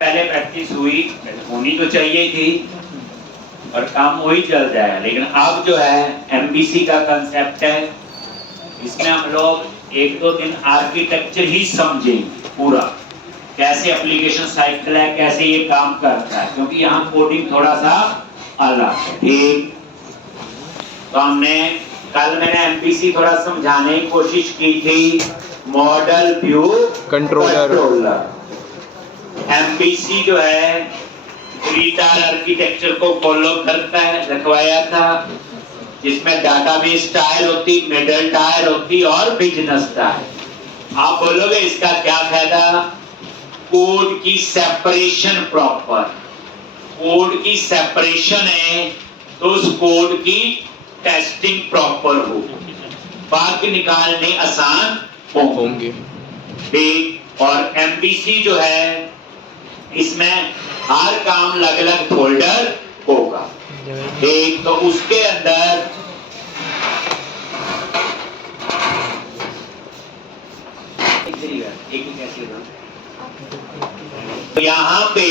पहले प्रैक्टिस हुई, होनी तो चाहिए थी और काम वही चल जाएगा। लेकिन अब जो है एमबीसी का कंसेप्ट है, इसमें हम लोग एक दो दिन आर्किटेक्चर ही समझेंगे पूरा, कैसे एप्लीकेशन साइकिल है, कैसे ये काम करता है, क्योंकि यहाँ कोडिंग थोड़ा सा अलग है। ठीक, तो मैंने एमबीसी थोड़ा समझाने की कोशिश की थी। मॉडल व्यू कंट्रोलर एमबीसी जो है रिटार आर्किटेक्चर को फॉलो करता है, रखवाया था, जिसमें डाटाबेस टायर होती, मिडल टायर होती और बिजनेस टायर। आप बोलोगे इसका क्या फायदा? कोड की सेपरेशन प्रॉपर, कोड की सेपरेशन है तो उस कोड की टेस्टिंग प्रॉपर हो, बाकी निकालने आसान होंगे। ठीक, और एमबीसी जो है इसमें हर काम अलग अलग फोल्डर होगा। एक तो उसके अंदर तो यहाँ पे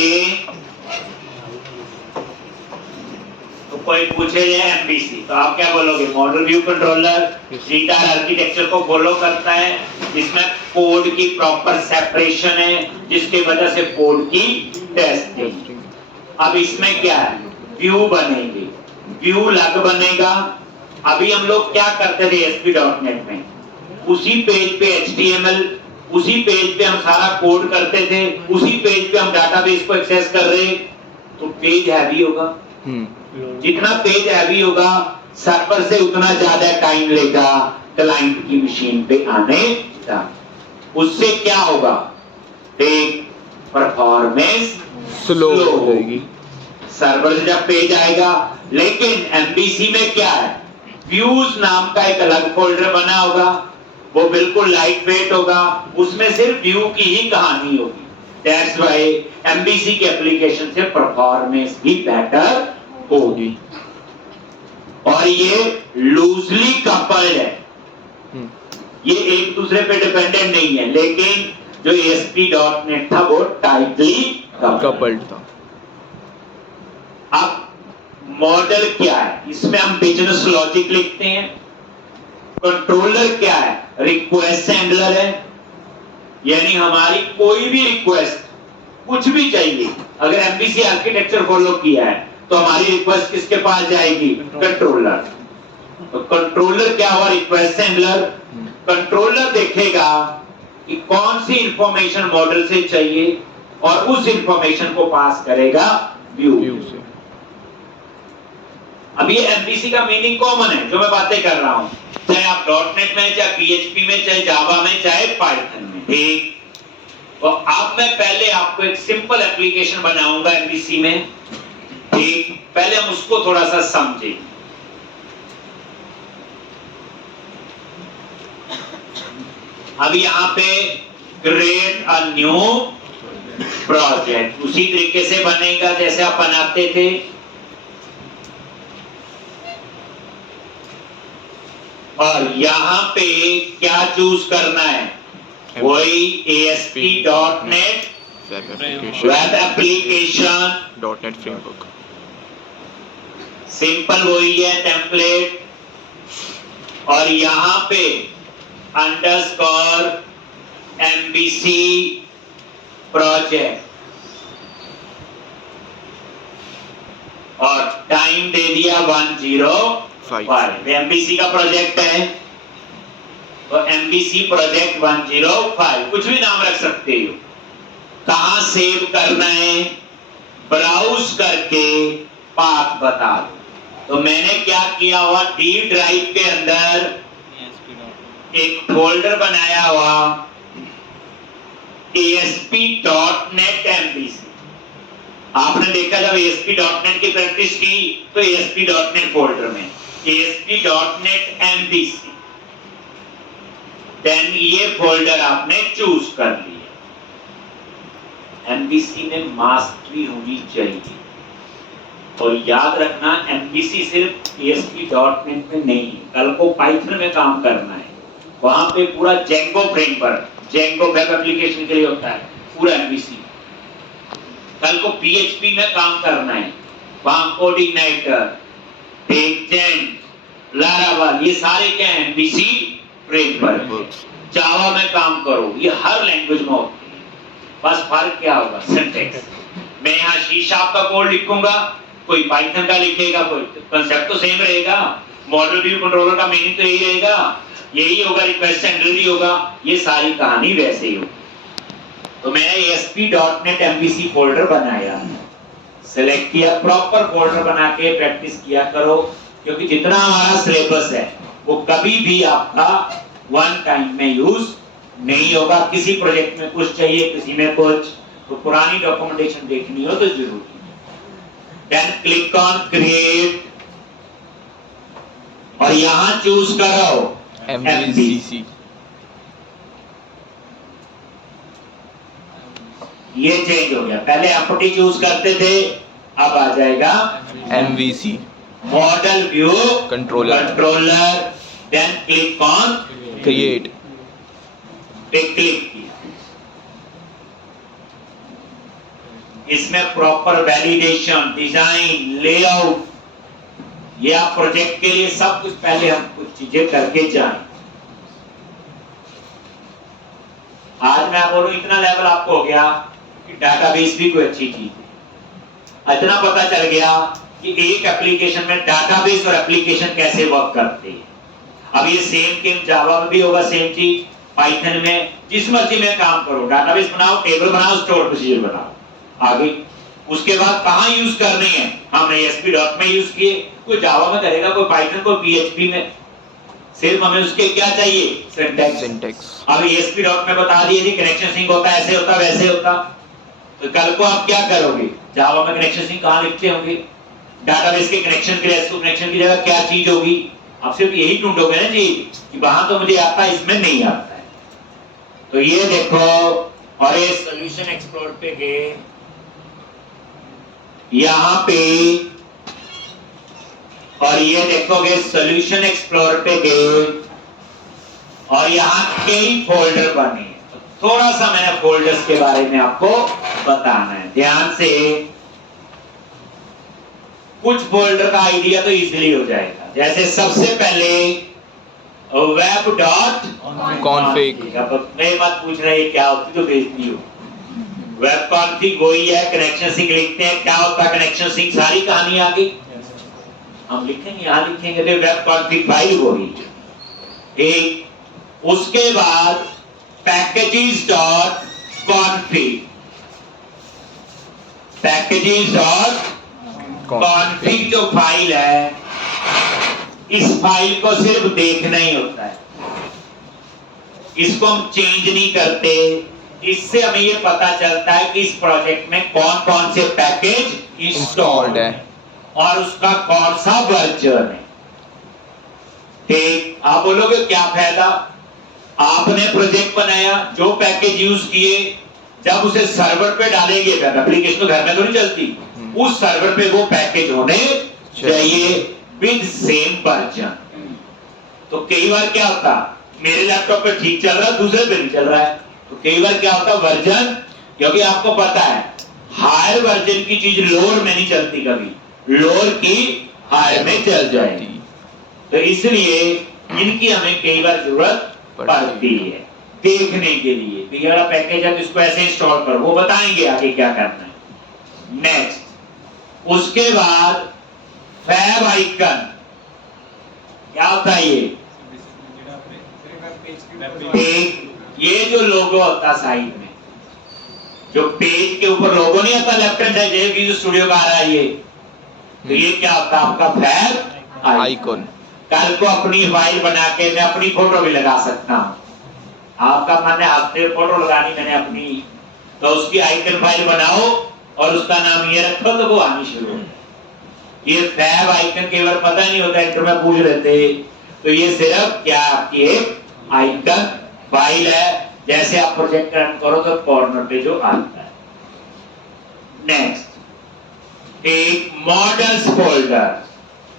तो कोई पूछे एमबीसी तो आप क्या बोलोगे? Model view controller retard architecture को फॉलो करता है, जिसमें कोड की प्रॉपर सेपरेशन है, जिसकी वजह से कोड की टेस्टिंग। अब इसमें क्या है? व्यू बनेगी, व्यू अलग बनेगा। अभी हम लोग क्या करते थे ASP.NET में, उसी पेज पे HTML, उसी पेज पे हम सारा कोड करते थे, उसी पेज पे हम डाटाबेस को एक्सेस कर रहे, तो पेज हैवी होगा। जितना पेज हैवी होगा सर्वर से उतना ज्यादा टाइम लेगा क्लाइंट की मशीन पे आने का। उससे क्या होगा? परफॉर्मेंस स्लो हो जाएगी सर्वर से जब पेज आएगा। लेकिन एमबीसी में क्या है? व्यूज नाम का एक अलग फोल्डर बना होगा, वो बिल्कुल लाइट वेट होगा, उसमें सिर्फ व्यू की ही कहानी होगी। दैट्स व्हाई एमबीसी के एप्लीकेशन से परफॉर्मेंस भी बेटर होगी। और ये लूजली कपल्ड है, ये एक दूसरे पे डिपेंडेंट नहीं है, लेकिन जो ASP.NET था वो टाइटली कपल्ड था। अब मॉडल क्या है? इसमें हम बिजनेस लॉजिक लिखते हैं। कंट्रोलर क्या है? रिक्वेस्ट हैंडलर है, यानी हमारी कोई भी रिक्वेस्ट, कुछ भी चाहिए, अगर एमबीसी आर्किटेक्चर फॉलो किया है तो हमारी रिक्वेस्ट किसके पास जाएगी? कंट्रोलर। तो कंट्रोलर क्या हुआ? Request handler. कंट्रोलर देखेगा कि कौन सी इंफॉर्मेशन मॉडल से चाहिए और उस इंफॉर्मेशन को पास करेगा व्यू से। अब ये एमबीसी का मीनिंग कॉमन है, जो मैं बातें कर रहा हूं, चाहे आप .NET में, चाहे PHP में, चाहे जावा में, चाहे पाइथन में। ठीक, तो अब मैं पहले आपको एक सिंपल एप्लीकेशन बनाऊंगा एमबीसी में। ठीक, पहले हम उसको थोड़ा सा समझें। अब यहां पे क्रिएट अ न्यू प्रोजेक्ट उसी तरीके से बनेगा जैसे आप बनाते थे। और यहां पे क्या चूज करना है? वही ASP.NET web application .NET framework, simple वही है टेम्पलेट। और यहां पे अंडरस्कोर एमबीसी प्रोजेक्ट और टाइम दे दिया 105। एमबीसी का प्रोजेक्ट है तो एमबीसी प्रोजेक्ट 105, कुछ भी नाम रख सकते हो। कहां सेव करना है? ब्राउज करके पाथ बता दो। तो मैंने क्या किया हुआ, D ड्राइव के अंदर एक फोल्डर बनाया हुआ ASP.NET MVC। आपने देखा जब ASP.NET की प्रैक्टिस की तो ASP.NET फोल्डर में ASP.NEट MVC, देन ये फोल्डर आपने चूज कर लिया। MVC में मास्टरी होनी चाहिए, और याद रखना MVC सिर्फ ASP.NET में नहीं, कल को पाइथन में काम करना है, वहां पे पूरा Django framework, Django web application के लिए होता है पूरा MVC। कल को PHP में काम करना है, वहां कोऑर्डिनेटर, टेक्जेंट, लारावल, ये सारे क्या है, MVC फ्रेमवर्क। जावा में काम करो, ये हर लैंग्वेज में होती है, बस फर्क क्या होगा, सिंटैक्स। मैं यहाँ C# का कोड लिखूंगा, कोई पाइथन का लिखेगा, कोई कंसेप्ट तो सेम रहेगा, मॉडल व्यू कंट्रोलर का मीनिंग तो यही रहेगा, यही होगा, रिक्वेस्ट हैंडलर ही होगा, ये सारी कहानी वैसे ही होगी। तो मैंने ASP.NET MVC फोल्डर बनाया, सेलेक्ट किया, प्रॉपर फोल्डर बना के प्रैक्टिस किया करो, क्योंकि जितना हमारा सिलेबस है वो कभी भी आपका वन टाइम में यूज नहीं होगा। किसी प्रोजेक्ट में कुछ चाहिए, किसी में कुछ, तो पुरानी डॉक्यूमेंटेशन देखनी हो तो जरूरी है। देन क्लिक ऑन क्रिएट और यहां चूज करो MVC। ये चेंज हो गया, पहले एम्पटी चूज करते थे, अब आ जाएगा MVC model view controller. Then click on create पे क्लिक किया। इसमें प्रॉपर वैलिडेशन, डिजाइन, लेआउट, ये आप प्रोजेक्ट के लिए सब कुछ पहले हम कुछ चीजें करके जाएं। आज मैं बोलूं इतना लेवल आपको हो गया कि डाटाबेस भी कोई अच्छी चीज है, इतना पता चल गया कि एक एप्लीकेशन में डाटाबेस और एप्लीकेशन कैसे वर्क करते हैं। अब ये सेम गेम जावा में भी होगा, सेम चीज पाइथन में, जिस मर्जी में काम करो, डाटाबेस बनाओ, टेबल बनाओ, स्टोर प्रोसीजर बनाओ। आगे उसके बाद कहां यूज करनी है, हमने ASP.NET में यूज किए, कोई जावा में करेगा, कोई पाइथन, कोई PHP में, सिर्फ हमें उसके क्या चाहिए, सिंटैक्स। अब ASP.NET में बता दिए जी कनेक्शन सिंक होता है, ऐसे होता, वैसे होता, तो कल को आप क्या करोगे, जावा में कनेक्शन सिंक कहां लिखते होंगे, डाटाबेस के कनेक्शन के लिए कनेक्शन की जगह क्या चीज होगी, आप सिर्फ यही ढूंढोगे ना जी कि वहां तो मुझे आता है, इसमें नहीं आता है। तो ये देखो, और ये सॉल्यूशन एक्सप्लोर पे गए, यहां पे, और ये देखोगे सॉल्यूशन एक्सप्लोर पे गए और यहां कई फोल्डर बने। तो थोड़ा सा मैंने फोल्डर्स के बारे में आपको बताना है, ध्यान से। कुछ फोल्डर का आइडिया तो इजीली हो जाएगा, जैसे सबसे पहले web.config। अब मैं मत पूछ रहा ये क्या होती, तो भेजती हो वेब कॉन्फ़िग वही है, कनेक्शन सिंक लिखते हैं, क्या होता है कनेक्शन सिंक, सारी कहानी आ गई। हम लिखेंगे, यहां लिखेंगे तो वेब कॉन्फ़िग फाइल वही। एक उसके बाद packages.config, packages.config जो फाइल है, इस फाइल को सिर्फ देखना ही होता है, इसको हम चेंज नहीं करते। इससे हमें ये पता चलता है कि इस प्रोजेक्ट में कौन कौन से पैकेज इंस्टॉल्ड है और उसका कौन सा वर्जन है। ठीक, आप बोलोगे क्या फायदा, आपने प्रोजेक्ट बनाया, जो पैकेज यूज किए, जब उसे सर्वर पे डालेंगे, एप्लीकेशन तो घर में तो नहीं चलती, उस सर्वर पे वो पैकेज होने चाहिए विद सेम वर्जन। तो कई बार क्या होता, मेरे लैपटॉप पे ठीक चल रहा है, दूसरे पे नहीं चल रहा है, तो कई बार क्या होता वर्जन, क्योंकि आपको पता है हायर वर्जन की चीज लोअर में नहीं चलती, कभी लोअर की हायर में चल जाएगी। तो इसलिए इनकी हमें कई बार जरूरत पड़ती है देखने के लिए, तो ये वाला पैकेज है तो इसको ऐसे इंस्टॉल करो, वो बताएंगे आगे क्या करना है। नेक्स्ट, उसके बाद फैब आइकन, क्या होता है ये जो लोगो होता साइड में, जो पेज के ऊपर लोगो नहीं होता लेफ्ट हैंड साइड, ये विजुअल स्टूडियो का आ रहा है ये, तो ये क्या होता है आपका फैब आइकन। कल को अपनी फाइल बना के मैं अपनी फोटो भी लगा सकता हूँ, आपका मन है हफ्ते फोटो लगानी मैंने अपनी, तो उसकी आइकन फाइल बनाओ और उसका नाम ये रखो, तो वो आनी शुरू हो। ये फैब आइकन के बारे पता नहीं होता, इंटर में पूछ लेते, तो ये सिर्फ क्या आपकी एक आइकन फाइल है, जैसे आप प्रोजेक्ट रन करो तो कॉर्नर पे जो आता है। नेक्स्ट, एक मॉडल्स फोल्डर,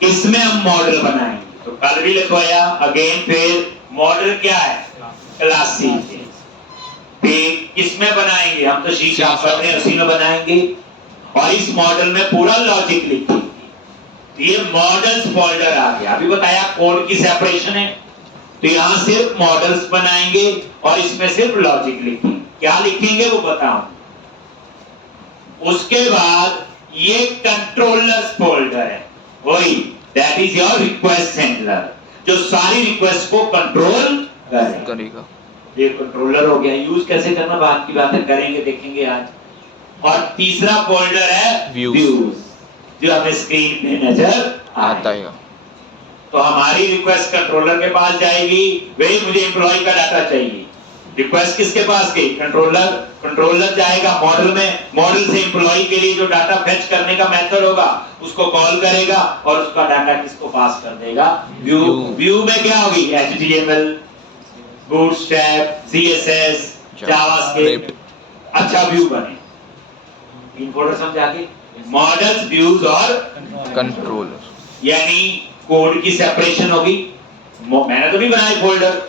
इसमें हम मॉडल बनाएंगे, तो कल भी लिखवाया, अगेन फिर मॉडल क्या है, क्लासिक। किसमें बनाएंगे, हम तो C# पढ़ रहे हैं, उसी में बनाएंगे। और इस मॉडल में पूरा लॉजिक लिखी। तो ये मॉडल्स फोल्डर आ गया। अभी बताया कोड की सेपरेशन है, तो यहां सिर्फ मॉडल्स बनाएंगे और इसमें सिर्फ लॉजिक लिखेंगे। क्या लिखेंगे वो बताऊं। उसके बाद ये कंट्रोलर्स फोल्डर है, वही that is your request handler, जो सारी रिक्वेस्ट को कंट्रोल करेगा। ये कंट्रोलर हो गया। यूज कैसे करना बात की बात है, करेंगे, देखेंगे आज। और तीसरा फोल्डर है व्यूज, जो हमें स्क्रीन पे नजर आता है। तो हमारी रिक्वेस्ट कंट्रोलर के पास जाएगी, वही मुझे एम्प्लॉय का डाटा चाहिए। रिक्वेस्ट किसके पास गई, कंट्रोलर। कंट्रोलर जाएगा मॉडल में, मॉडल से एम्प्लॉय के लिए जो डाटा फेच करने का मेथड होगा उसको कॉल करेगा और उसका डाटा किसको पास कर देगा, व्यू। व्यू में क्या होगी, HTML, बूटस्ट्रैप, CSS, जावास्क्रिप्ट। अच्छा व्यू बने, इन फोल्डर समझ आगे, मॉडल्स, व्यूज और कंट्रोलर, यानी कोड की सेपरेशन होगी। मैंने तो नहीं बनाए फोल्डर,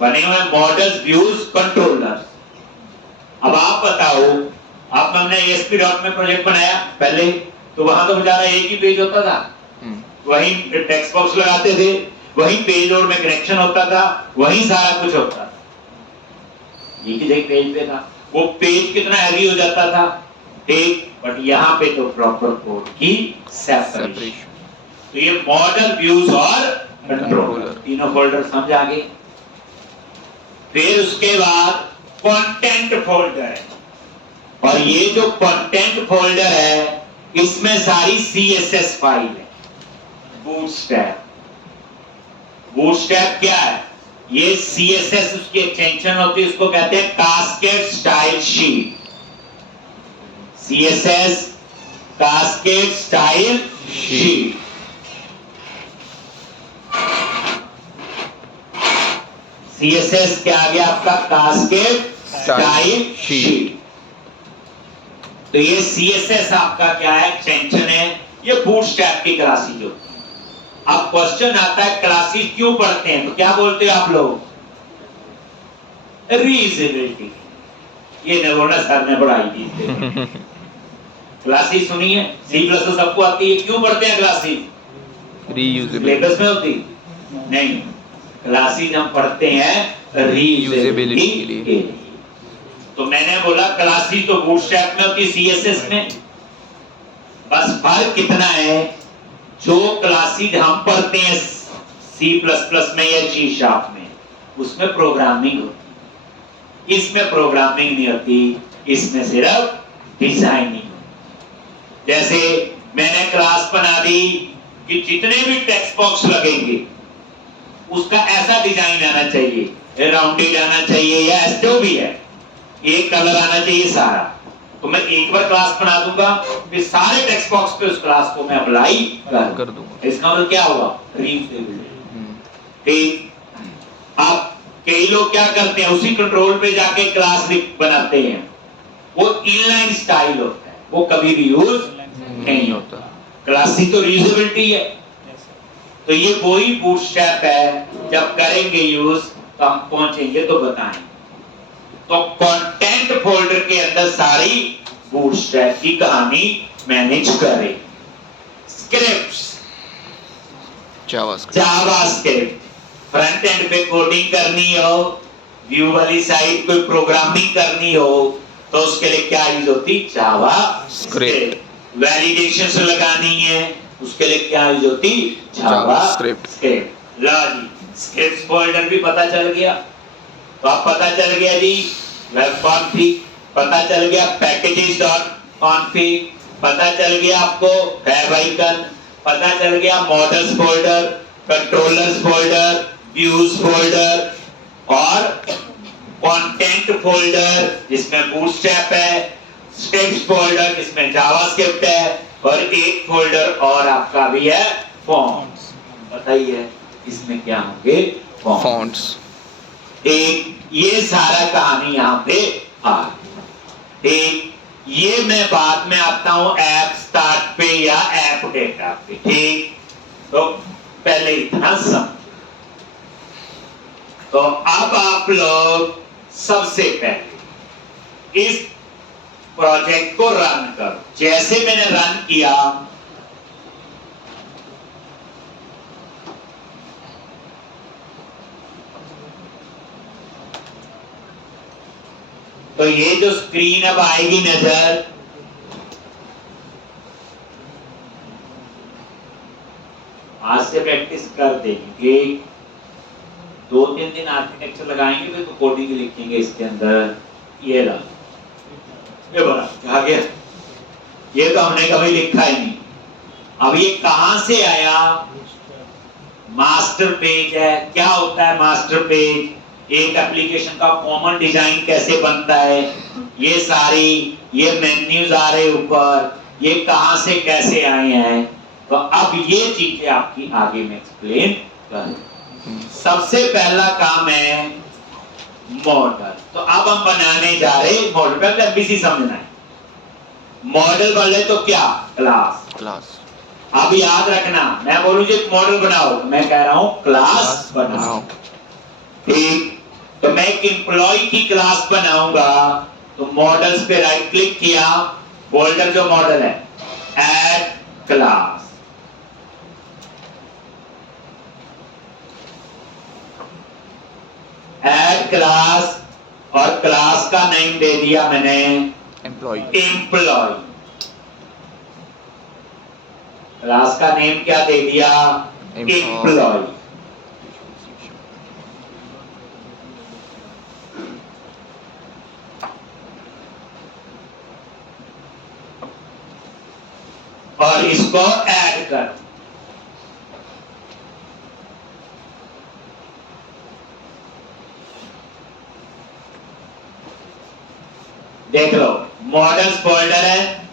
बने हुए मॉडल्स, व्यूज, कंट्रोलर। अब आप बताओ, आप हमने ASP.NET में प्रोजेक्ट बनाया पहले, तो वहां तो बेचारा एक ही पेज होता था, वहीं टेक्स्ट बॉक्स लगाते थे, वहीं पेज और में कनेक्शन होता था, वहीं सारा कुछ होता था। एक पेज पे था, वो पेज कितना हैवी हो जाता था, एक, बट यहाँ पे तो प्रॉपर कोड की सेपरेशन। तो ये मॉडल, व्यूज और कंट्रोलर, तीनों फोल्डर समझ आ गए। फिर उसके बाद कंटेंट फोल्डर है, और ये जो कंटेंट फोल्डर है इसमें सारी CSS फाइल है। बूटस्ट्रैप, बूटस्ट्रैप क्या है, ये CSS उसकी एक्सटेंशन होती है, उसको कहते हैं cascade style sheet. CSS cascade style sheet. CSS क्या आ गया आपका, कास्केड स्टाइल शीट। तो ये CSS आपका क्या है, एक्सटेंशन है, ये बूटस्ट्रैप की क्लासेज होती है। अब क्वेश्चन आता है क्लासेज क्यों पढ़ते हैं, तो क्या बोलते हैं आप लोग, रीयूजेबिलिटी। ये नगोना सर ने पढ़ाई थी क्लासेज सुनी है, C++ सबको आती है, क्यों पढ़ते हैं क्लासेज, रीयूजेबिलिटी में होती नहीं, क्लासेज हम पढ़ते हैं रीयूजेबिलिटी के लिए। तो मैंने बोला क्लासेज तो बूटस्ट्रैप में होती है, CSS में, बस फर्क कितना है, जो क्लासेज हम पढ़ते हैं C++ में या C# में, उसमें प्रोग्रामिंग होती, इसमें प्रोग्रामिंग नहीं होती, इसमें सिर्फ डिजाइनिंग। जैसे मैंने क्लास बना दी कि जितने भी टेक्स्ट बॉक्स लगेंगे उसका ऐसा डिजाइन आना चाहिए, राउंडेड आना चाहिए, या जो भी है, एक कलर आना चाहिए सारा। तो मैं एक बार क्लास बना दूंगा, फिर सारे टेक्स्ट बॉक्स पे उस क्लास को मैं अप्लाई कर दूंगा। इसका मतलब क्या हुआ, रीयूजेबिलिटी। आप कई लोग क्या करते हैं, उसी कंट्रोल पे जाके क्लास बनाते हैं, वो इनलाइन स्टाइल होता है, वो कभी भी यूज नहीं होता। क्लासेस तो रीयूजेबिलिटी है। तो ये वही बूटस्ट्रैप है, जब करेंगे यूज तो हम पहुंचेंगे तो बताएं। तो कंटेंट फोल्डर के अंदर सारी बूटस्ट्रैप की कहानी मैनेज करें। स्क्रिप्ट्स, जावास्क्रिप्ट, फ्रंट एंड पे कोडिंग करनी हो, व्यू वाली साइड कोई प्रोग्रामिंग करनी हो, तो उसके लिए क्या यूज होती, जावास्क्रिप्ट। वैलिडेशंस लगानी है, उसके लिए क्या यूज होती, जावास्क्रिप्ट। लॉजिक, स्क्रिप्ट्स फोल्डर भी पता चल गया। तो अब पता चल गया जी वेब कॉन्फ़िग, पता चल गया packages.config, पता चल गया आपको वेब आइकन, पता चल गया models folder, controllers folder, views folder और कंटेंट फोल्डर जिसमें बूटस्ट्रैप है, स्क्रिप्ट्स फोल्डर जिसमें जावास्क्रिप्ट है, और एक फोल्डर और आपका भी है फॉन्ट्स। बताइए इसमें क्या होंगे, फॉन्ट्स। एक ये सारा कहानी यहाँ पे आ, ठीक, ये मैं बाद में आता हूं ऐप स्टार्ट पे या ऐप डेटा पे, ठीक। तो पहले इतना समझ। तो अब आप लोग सबसे पहले इस प्रोजेक्ट को रन करो। जैसे मैंने रन किया, तो ये जो स्क्रीन अब आएगी नजर, आज से प्रैक्टिस कर देंगे। 2-3 दिन आर्किटेक्चर लगाएंगे, फिर तो कोडिंग लिखेंगे इसके अंदर। ये रहा, ये बड़ा आ गया। ये तो हमने कभी लिखा ही नहीं। अब ये कहां से आया? मास्टर पेज है। क्या होता है मास्टर पेज? एक एप्लीकेशन का कॉमन डिजाइन कैसे बनता है, ये सारी ये मेन्यूज आ रहे ऊपर, ये कहां से कैसे आए हैं। तो अब ये चीजें आपकी आगे में एक्सप्लेन कर। सबसे पहला काम है मॉडल। तो अब हम बनाने जा रहे मॉडल। पहले एमवीसी समझना है। मॉडल बोले तो क्या? क्लास। अब याद रखना, मैं बोलूं जी मॉडल बनाओ, मैं कह रहा हूं क्लास बनाओ। ठीक, तो मैं एक एम्प्लॉय की क्लास बनाऊंगा। तो मॉडल्स पे राइट क्लिक किया, फोल्डर जो मॉडल है, ऐड क्लास। ऐड क्लास, और क्लास का नेम दे दिया मैंने एम्प्लॉय। क्लास का नेम क्या दे दिया? एम्प्लॉय। और इसको ऐड कर। देख लो, मॉडल्स फोल्डर है,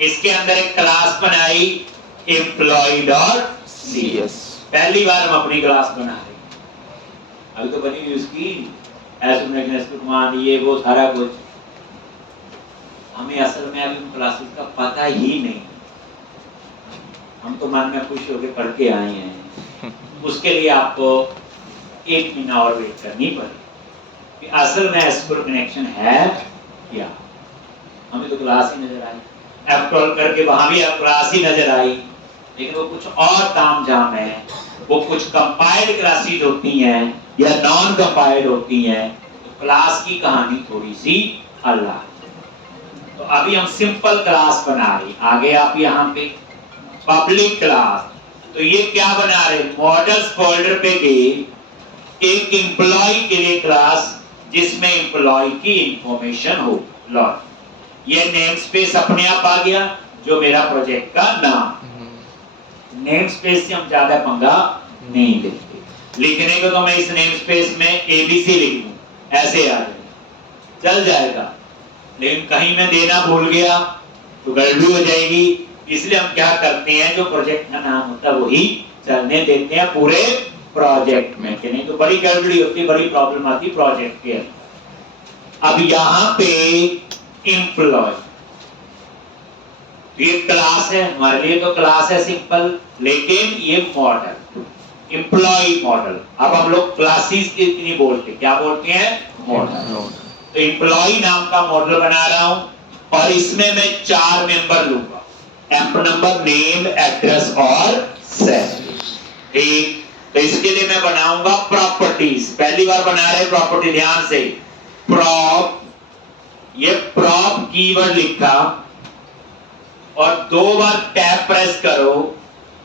इसके अंदर एक क्लास बनाई employee.cs। पहली बार हम अपनी क्लास बना रहे, अभी तो बनी हुई उसकी कमांड, ये वो सारा कुछ। हमें असल में अभी क्लासेस का पता ही नहीं। हम तो मन में खुश होकर पढ़ के आए हैं। उसके लिए आपको 1 महीना और वेट करनी पड़ेगी कि असल में एसक्यूएल कनेक्शन है क्या। हमें तो क्लास ही नजर आई, F12 करके वहां भी क्लास ही नजर आई, लेकिन वो कुछ और तामझाम है। वो कुछ कंपाइल्ड क्लासेस होती हैं या नॉन कंपाइल्ड होती हैं, तो क्लास की कहानी थोड़ी सी अलग। तो अभी हम सिंपल क्लास बना रहे। आगे आप यहाँ पे पब्लिक क्लास, तो ये क्या बना रहे? मॉडल्स फोल्डर पे गए, एक एम्प्लॉय के लिए क्लास जिसमें एम्प्लॉय की इंफॉर्मेशन हो। लो, ये नेम स्पेस अपने आप आ गया, जो मेरा प्रोजेक्ट का नाम। नेम स्पेस से हम ज्यादा पंगा नहीं लेते। लिखने को तो मैं इस नेम स्पेस में एबीसी लिख दूं, ऐसे आ जाए, चल जाएगा। लेकिन कहीं मैं देना भूल गया तो गड़बड़ी हो जाएगी। इसलिए हम क्या करते हैं, जो प्रोजेक्ट का नाम होता है वही चलने देते हैं पूरे प्रोजेक्ट में, कि नहीं तो बड़ी गड़बड़ी होती, बड़ी प्रॉब्लम आती प्रोजेक्ट के। अब यहाँ पे एम्प्लॉय, ये क्लास है हमारे लिए, तो क्लास है सिंपल, लेकिन ये मॉडल एम्प्लॉय मॉडल। अब हम लोग क्लासेस की नहीं बोलते, क्या बोलते हैं? मॉडल। तो एम्प्लॉय नाम का मॉडल बना रहा हूं, और इसमें मैं 4 मेंबर लूंगा, एम्प नंबर, नेम, एड्रेस और सैलरी। ठीक, तो इसके लिए मैं बनाऊंगा प्रॉपर्टीज। पहली बार बना रहे प्रॉपर्टी, ध्यान से। प्रॉप, ये प्रॉप कीवर्ड लिखा और 2 बार टैब प्रेस करो,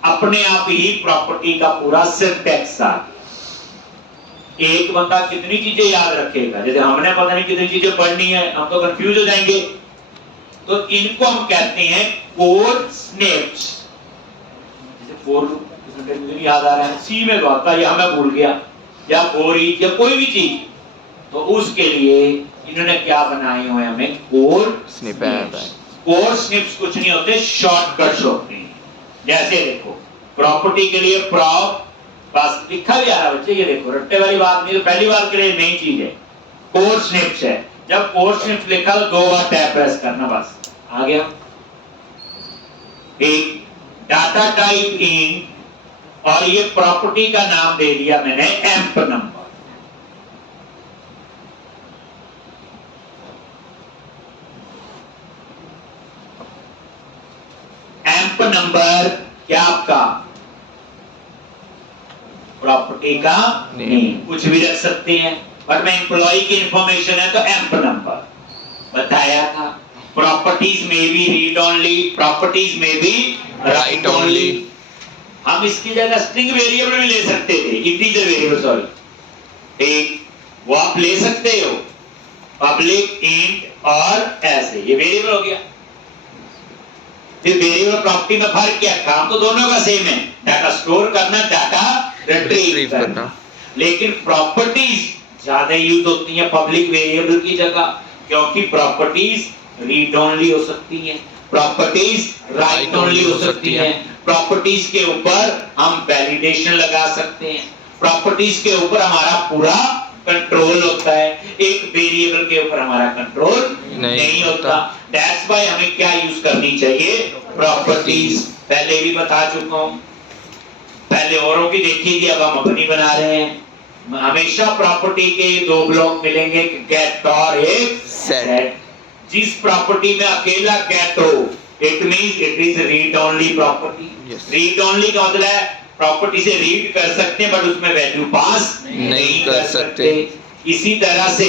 अपने आप ही प्रॉपर्टी का पूरा सिंटैक्स आ गया। एक बंदा कितनी चीजें याद रखेगा, जैसे हमने पता नहीं कितनी चीजें पढ़नी है, हम तो कंफ्यूज हो जाएंगे। तो इनको हम कहते हैं कोड स्निप्स। जैसे फॉर लूप मुझे नहीं याद आ रहा है, सी में तो आता है, यहां मैं भूल गया, या फॉर ईच या कोई भी चीज, तो उसके लिए इन्होंने क्या बनाए हुए हमें कोड स्निप्स। कोड स्निप्स कुछ नहीं होते, शॉर्टकट्स होते हैं। जैसे देखो, प्रॉपर्टी के लिए प्रॉप, बस लिखा भी आ रहा है बच्चे, ये देखो रट्टे वाली बात नहीं, तो पहली बार के लिए नई चीज है। कोड स्निप्स है, जब कोड स्निप्स लिखा तो 2 बार टैब प्रेस करना, बस आ गया। एक डाटा टाइप इन, और ये प्रॉपर्टी का नाम दे दिया मैंने एम्प नंबर। एम्प नंबर क्या आपका प्रॉपर्टी का नेम, कुछ भी रख सकते हैं, बट में एम्प्लॉय की इंफॉर्मेशन है तो एम्प नंबर बताया था। प्रॉपर्टीज में भी रीड ओनली, प्रॉपर्टीज में भी राइट ओनली। हम इसकी जगह स्ट्रिंग वेरिएबल भी ले सकते थे, इंटीजर वेरिएबल सॉरी, ठीक, वो आप ले सकते हो, पब्लिक इंट और ऐसे, ये वेरिएबल हो गया। फिर वेरिएबल प्रॉपर्टी में फर्क क्या, काम तो दोनों का सेम है, डाटा स्टोर करना, डाटा रिट्रीव करना, लेकिन प्रॉपर्टीज ज्यादा यूज होती हैं पब्लिक वेरिएबल की जगह, क्योंकि प्रॉपर्टीज रीड ओनली हो सकती हैं, प्रॉपर्टीज राइट ओनली हो सकती हैं, प्रॉपर्टीज के ऊपर हम वैलिडेशन लगा सकते हैं, प्रॉपर्टीज के ऊपर हमारा पूरा कंट्रोल होता है, एक वेरिएबल के ऊपर हमारा कंट्रोल नहीं होता। दैट्स व्हाई हमें क्या यूज करनी चाहिए, प्रॉपर्टीज। पहले भी बता चुका हूं, पहले औरों की देखी थी, अब हम अपनी बना रहे हैं। हमेशा प्रॉपर्टी के दो ब्लॉक मिलेंगे, गेट और एक सेट। जिस प्रॉपर्टी में अकेला गेट हो, it means it is read only property. Read only का मतलब है प्रॉपर्टी से रीड कर सकते हैं बट उसमें वैल्यू पास नहीं कर सकते। इसी तरह से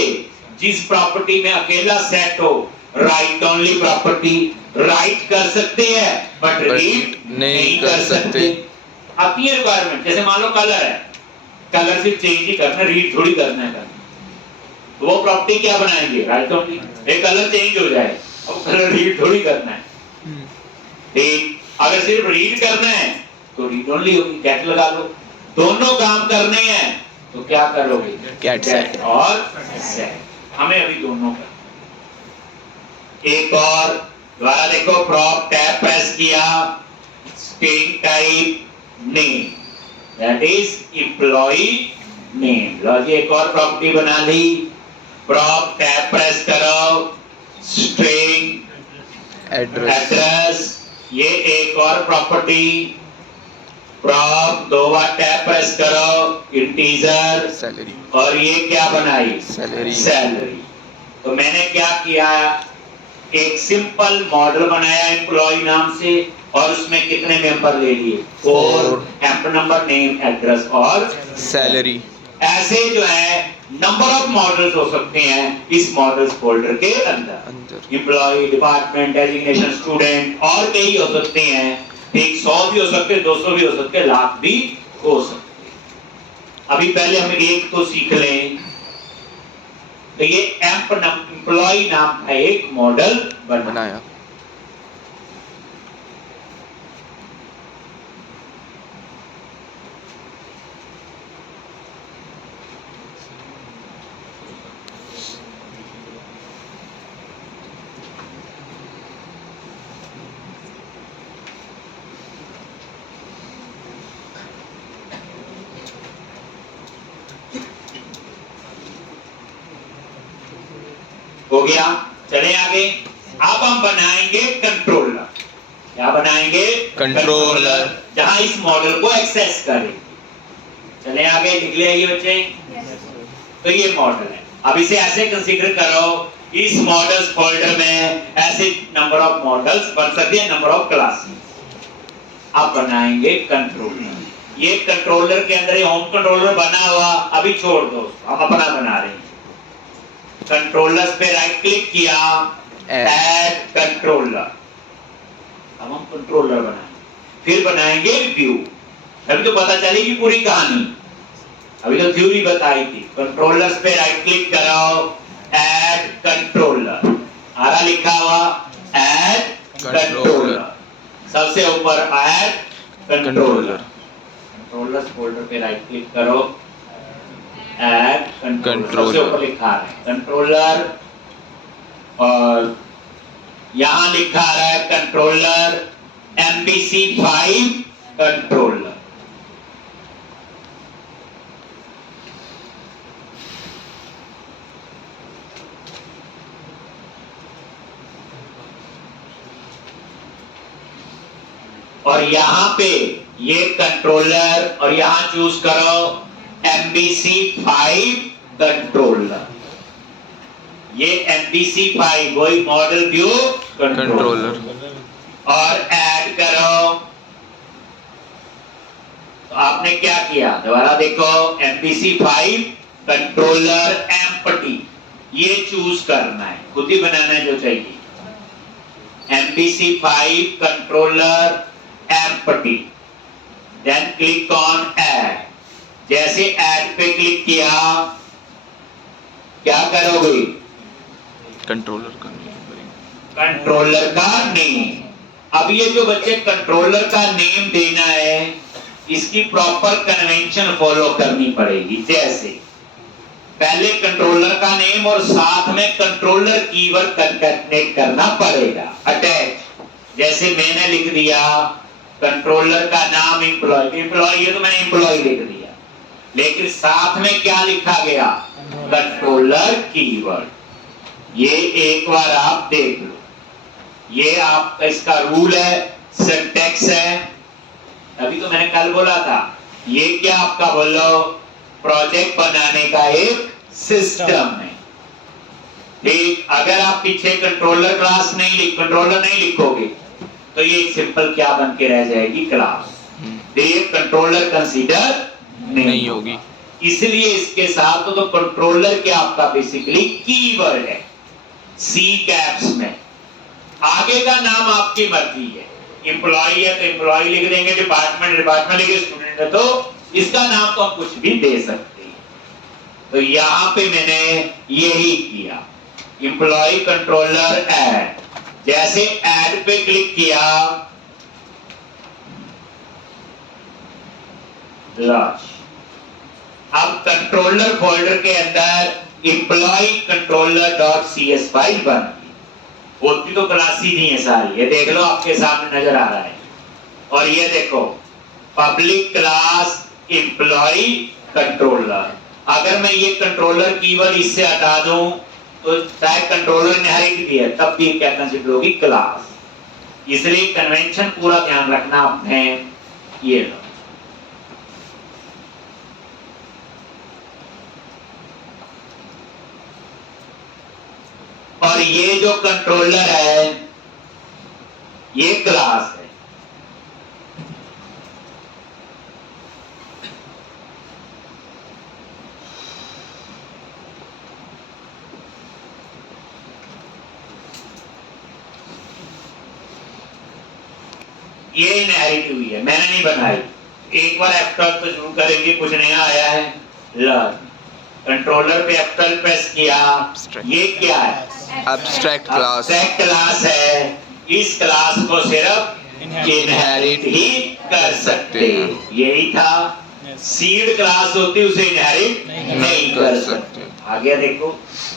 जिस प्रॉपर्टी में अकेला सेट हो, राइट ओनली प्रॉपर्टी, राइट कर सकते हैं बट रीड नहीं कर सकते। अपनी रिक्वायरमेंट, जैसे मान लो कलर है, कलर सिर्फ चेंज ही करना, रीड थोड़ी करना है, तो वो प्रॉपर्टी क्या बनाएंगे, राइट ओनली। एक कलर चेंज हो जाए, अब कलर रीड थोड़ी करना है, ठीक। अगर सिर्फ रीड करना है तो रीड ओनली होगी, गेट लगा लो। दोनों काम करने हैं तो क्या करोगे, गेट और सेट। हमें अभी दोनों का। एक और दोबारा देखो, प्रॉप टैब प्रेस किया, string type name, that is employee name. लो जी एक और प्रॉपर्टी बना ली, प्रॉप टैब प्रेस करो, स्ट्रिंग एड्रेस, ये एक और प्रॉपर्टी, प्रॉप दो बार टैब प्रेस करो, इंटीजर सैलरी, और ये क्या बनाई, सैलरी। तो मैंने क्या किया, एक सिंपल मॉडल बनाया एम्प्लॉय नाम से, और उसमें कितने मेंबर ले लिए, 4, एम्प नंबर, नेम, एड्रेस और सैलरी। ऐसे जो है नंबर ऑफ मॉडल्स हो सकते हैं इस मॉडल्स फोल्डर के अंदर। एम्प्लॉय, डिपार्टमेंट, डेजिग्नेशन, स्टूडेंट, और कई हो सकते हैं, ठीक, 100 भी हो सकते, 200 भी हो सकते, लाख भी हो सकते। अभी पहले हम एक तो सीख लें, तो ये एम्प्लॉय नाम का एक मॉडल बनाया। हो गया, चले आगे। अब हम बनाएंगे कंट्रोलर। क्या बनाएंगे, कंट्रोलर, जहां इस मॉडल को एक्सेस करें। चले आगे, लिख ले ये बच्चे। तो ये मॉडल है, अब इसे ऐसे कंसीडर करो, इस मॉडल्स फोल्डर में ऐसे नंबर ऑफ मॉडल्स बन सकते हैं, नंबर ऑफ क्लासेस। अब बनाएंगे कंट्रोलर। ये कंट्रोलर के अंदर होम कंट्रोलर बना हुआ, अभी छोड़ दो, हम अपना बना रहे हैं। कंट्रोलर्स पे राइट क्लिक किया, ऐड कंट्रोलर। अब हम कंट्रोलर बनाएंगे, फिर बनाएंगे व्यू। अभी तो पता चलेगी पूरी कहानी, अभी तो थ्योरी बताई थी। कंट्रोलर्स पे राइट क्लिक करो, ऐड कंट्रोलर, आरा लिखा हुआ, ऐड कंट्रोलर, सबसे ऊपर ऐड कंट्रोलर। कंट्रोलर्स फोल्डर पे राइट क्लिक करो, ऐड कंट्रोलर, सबसे ऊपर लिखा है कंट्रोलर, और यहां लिखा है कंट्रोलर MVC5 कंट्रोलर। और यहां पे ये कंट्रोलर, और यहां चूज करो MVC5 कंट्रोलर। ये MVC5 वही मॉडल व्यू कंट्रोलर। और ऐड करो। तो आपने क्या किया, दोबारा देखो, MVC5 कंट्रोलर एम्प्टी, ये चूज करना है, खुद ही बनाना जो चाहिए। MVC5 controller empty, then click on add. जैसे ऐड पे क्लिक किया, क्या करोगे, कंट्रोलर का नेम, कंट्रोलर का नेम। अब ये जो बच्चे कंट्रोलर का नेम देना है, इसकी प्रॉपर कन्वेंशन फॉलो करनी पड़ेगी। जैसे पहले कंट्रोलर का नेम और साथ में कंट्रोलर कीवर्ड कंकैटिनेट करना पड़ेगा, अटैच। जैसे मैंने लिख दिया कंट्रोलर का नाम एम्प्लॉय, एम्प्लॉय ये तो मैंने एम्प्लॉय लिख दिया, लेकिन साथ में क्या लिखा गया, कंट्रोलर कीवर्ड। ये एक बार आप देख लो, ये आपका इसका रूल है, सिंटैक्स है। अभी तो मैंने कल बोला था, ये क्या आपका बोलो, प्रोजेक्ट बनाने का एक सिस्टम है। ठीक, अगर आप पीछे कंट्रोलर क्लास कंट्रोलर नहीं लिखोगे तो ये एक सिंपल क्या बन के रह जाएगी, क्लास। ये कंट्रोलर कंसीडर नहीं होगी, इसलिए इसके साथ तो कंट्रोलर क्या आपका बेसिकली कीवर्ड है, सी कैप्स में। आगे का नाम आपकी मर्जी है, एम्प्लॉय है तो एम्प्लॉय लिख देंगे, डिपार्टमेंट लिखे, स्टूडेंट है तो इसका नाम तो हम कुछ भी दे सकते हैं। तो यहां पे मैंने यही किया, एम्प्लॉय कंट्रोलर ऐड। जैसे ऐड पे क्लिक किया, लॉन्च। अब कंट्रोलर फोल्डर के अंदर employee controller dot CS file बन गई। होती तो क्लास ही नहीं है सारी, ये देख लो आपके सामने नजर आ रहा है। और ये देखो पब्लिक क्लास एम्प्लॉय कंट्रोलर। अगर मैं ये कंट्रोलर कीवर्ड इससे हटा दूं तो चाहे कंट्रोलर इनहेरिट भी है तब भी क्या कंसीडर होगी, क्लास। इसलिए कन्वेंशन पूरा ध्यान रखना आपने। ये लो, और ये जो कंट्रोलर है ये क्लास है। ये इनहेरिट हुई है, मैंने नहीं बनाई। एक बार F12 पे शुरू करेंगे, कुछ नया आया है, लर्न। कंट्रोलर पे F12 प्रेस किया, ये क्या है, एब्स्ट्रैक्ट क्लास। एब्स्ट्रैक्ट क्लास है। इस क्लास को सिर्फ इनहेरिट ही कर सकते, यही था। सीड क्लास होती उसे इनहेरिट नहीं कर सकते। आगे देखो,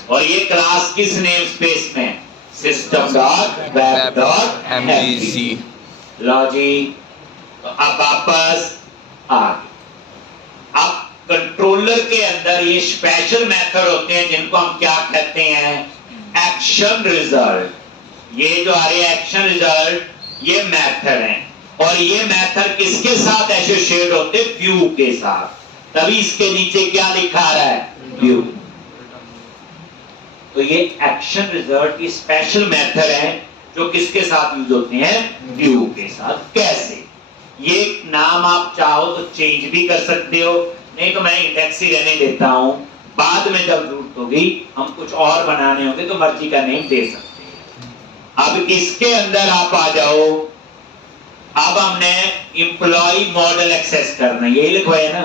और ये क्लास किस नेम स्पेस में, system dot web dot MVC। Logic. तो अब वापस आ गए। अब कंट्रोलर के अंदर ये स्पेशल मेथड होते हैं जिनको हम क्या कहते हैं, एक्शन रिजल्ट। ये जो आ रहे एक्शन रिजल्ट ये मेथड है, और ये मेथड किसके साथ एसोसिएट होते, व्यू के साथ। तभी इसके नीचे क्या लिखा आ रहा है, व्यू। तो ये एक्शन रिजल्ट ये स्पेशल मेथड है जो किसके साथ यूज होते हैं, व्यू के साथ। कैसे, ये नाम आप चाहो तो चेंज भी कर सकते हो, नहीं तो मैं इंडेक्स ही रहने देता हूं। बाद में जब जरूरत होगी, हम कुछ और बनाने होंगे तो मर्जी का नेम दे सकते हैं। अब इसके अंदर आप आ जाओ। अब हमने एम्प्लॉय मॉडल एक्सेस करना, यही लिखवाया ना।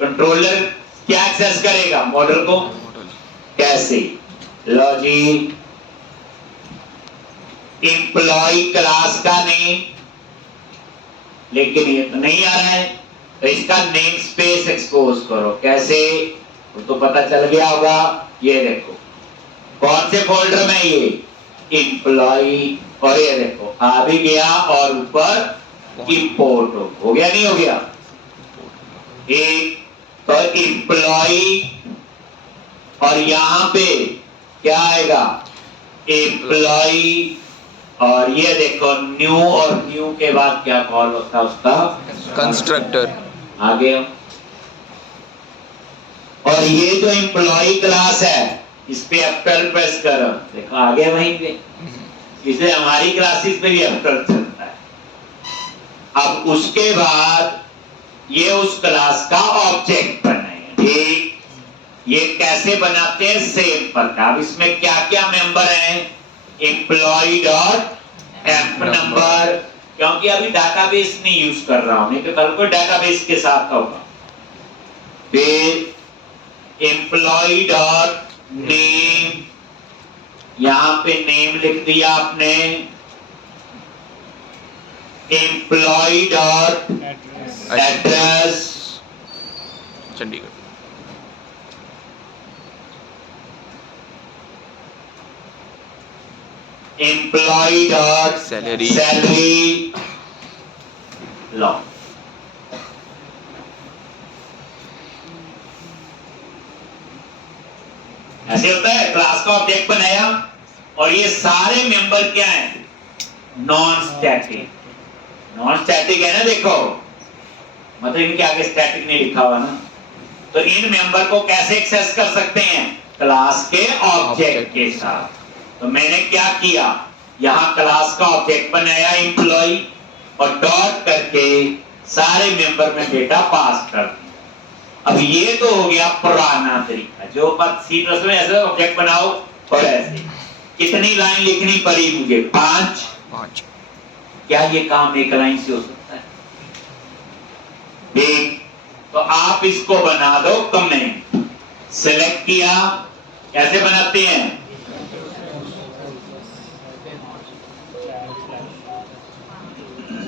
कंट्रोलर क्या एक्सेस करेगा, मॉडल को। कैसे, लॉजिक एम्प्लॉय क्लास का नेम, लेकिन ये तो नहीं आ रहा है, तो इसका नेम स्पेस एक्सपोज करो। कैसे, वो तो पता चल गया होगा। ये देखो कौन से फोल्डर में, ये एम्प्लॉय, और ये देखो आ भी गया, और ऊपर इंपोर्ट हो गया, नहीं हो गया। एक तो एम्प्लॉय, और यहां पे क्या आएगा, एम्प्लॉय, और ये देखो न्यू, और न्यू के बाद क्या कॉल होता है उसका, कंस्ट्रक्टर। आगे। और ये जो एम्प्लॉय क्लास है इस पे F12 प्रेस करो, देखो आगे वहीं पे। इसे हमारी क्लासेस में भी अक्सर चलता है। अब उसके बाद ये उस क्लास का ऑब्जेक्ट बनाए। ठीक, ये कैसे बनाते हैं? सेम पता। अब इसमें क्या क्या मेंबर हैं? एम्प्लॉय डॉट एम्प नंबर, क्योंकि अभी डाटाबेस नहीं यूज कर रहा हूं, नहीं तो कल को डाटाबेस के साथ होगा। फिर एम्प्लॉय डॉट नेम, यहां पे नेम लिख दिया आपने। Employee dot address, Chandigarh. Employee dot salary. Salary, लो ऐसे होता है। क्लास का ऑब्जेक्ट बनाया और ये सारे मेंबर क्या हैं? Non static. नॉन स्टैटिक है ना, देखो मतलब इनके आगे स्टैटिक नहीं लिखा हुआ ना। तो इन मेंबर को कैसे एक्सेस कर सकते हैं? क्लास के ऑब्जेक्ट के साथ। तो मैंने क्या किया, यहां क्लास का ऑब्जेक्ट बनाया एम्प्लॉय और डॉट करके सारे मेंबर में डेटा पास कर दिया। अब ये तो हो गया पुराना तरीका, जो पर सी प्लस में ऐसे ऑब्जेक्ट बनाओ और ऐसे। कितनी लाइन लिखनी पड़ी मुझे? 5। क्या ये काम एक लाइन से हो सकता है? एक, तो आप इसको बना दो कमेंट। सेलेक्ट किया, कैसे बनाते हैं?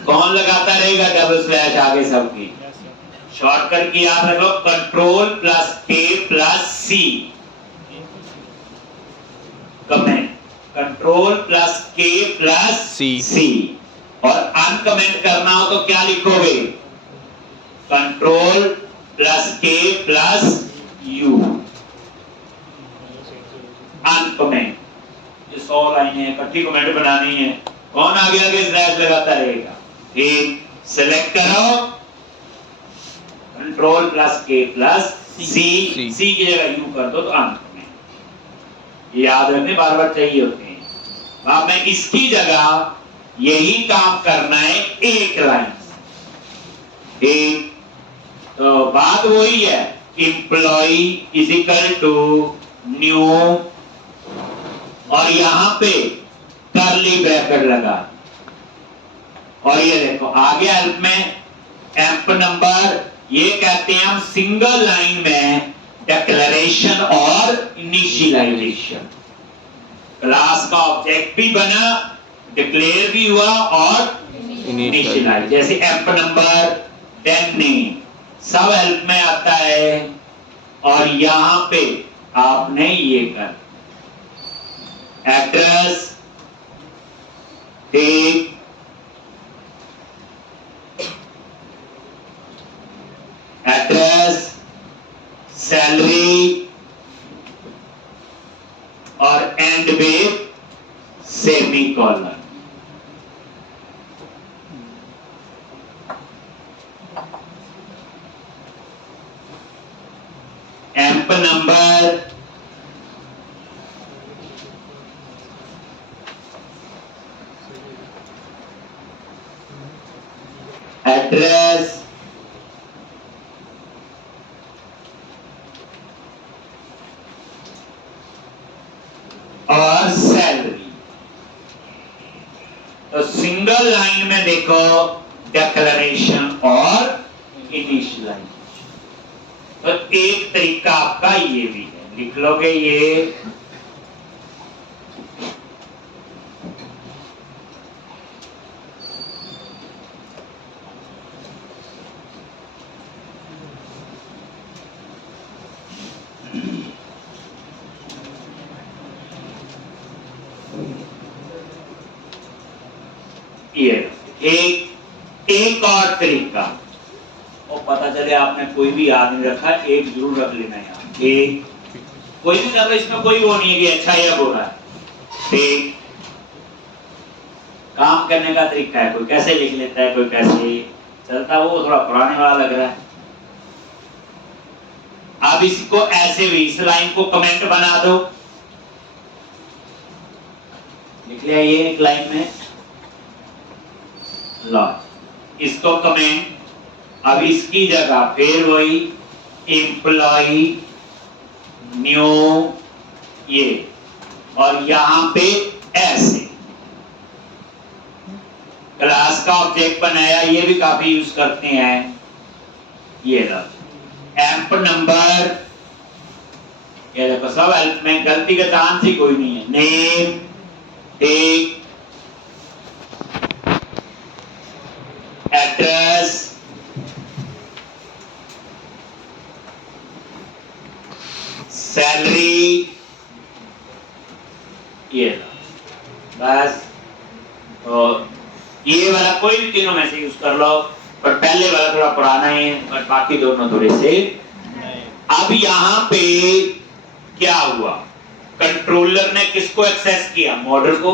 कौन लगाता रहेगा डबल स्लैश आगे सबकी? शॉर्टकट की याद रख लो, कंट्रोल प्लस के प्लस सी, कमेंट। कंट्रोल प्लस के प्लस सी। और अनकमेंट करना हो तो क्या लिखोगे? कंट्रोल प्लस के प्लस यू, अनकमेंट। ये 100 लाइनें इकट्ठी कमेंट बनानी है। कौन आगे आगे स्लैश लगाता रहेगा? ठीक, सिलेक्ट करो, कंट्रोल प्लस के प्लस सी, सी की जगह यू कर दो तो अनकमेंट। याद रखने बार बार चाहिए होते हैं। अब मैं इसकी जगह यही काम करना है एक लाइन। ठीक, तो बात वही है, employee is equal to new और यहां पे कर्ली ब्रैकेट लगा। और ये देखो आ गया हेल्प में एम्प नंबर। ये कहते हैं हम सिंगल लाइन में डिक्लेरेशन और इनिशियलाइजेशन। क्लास का ऑब्जेक्ट भी बना, डिक्लेयर भी हुआ और इनिशियलाइज। जैसे एम्प नंबर, देन नेम, सब हेल्प में आता है। और यहां पे आपने ये कर एड्रेस, डेट, एड्रेस, सैलरी और and with semicolon. Amp number, address, और सैलरी। तो सिंगल लाइन में देखो डिक्लेरेशन और इनिशियलाइजेशन। तो एक तरीका आपका ये भी है, लिख लोगे ये एक और तरीका। और पता चले आपने कोई भी याद नहीं रखा, एक जरूर रख लेना यार। एक कोई भी ना, इसमें कोई वो नहीं है कि अच्छा या बुरा है। ठीक, काम करने का तरीका है, कोई कैसे लिख लेता है, कोई कैसे चलता, वो थोड़ा पुराने वाला लग रहा है। अब इसको ऐसे भी, इस लाइन को कमेंट बना दो। लिख लिया ये एक लाइन में लॉन्च, इसको कमेंट। अब इसकी जगह फिर वही एम्प्लॉई न्यू ये, और यहां पे ऐसे क्लास का ऑब्जेक्ट बनाया, ये भी काफी यूज करते हैं। ये एम्प नंबर, ये देखो सब हेल्प में, गलती का चांस ही कोई नहीं है। नेम, डेट, एड्रेस, सैलरी, ये बस। तो ये वाला कोई भी तीनों में से यूज कर लो, पर पहले वाला थोड़ा पुराना है, पर बाकी दोनों थोड़े से। अब यहां पे क्या हुआ, कंट्रोलर ने किसको एक्सेस किया, मॉडल को।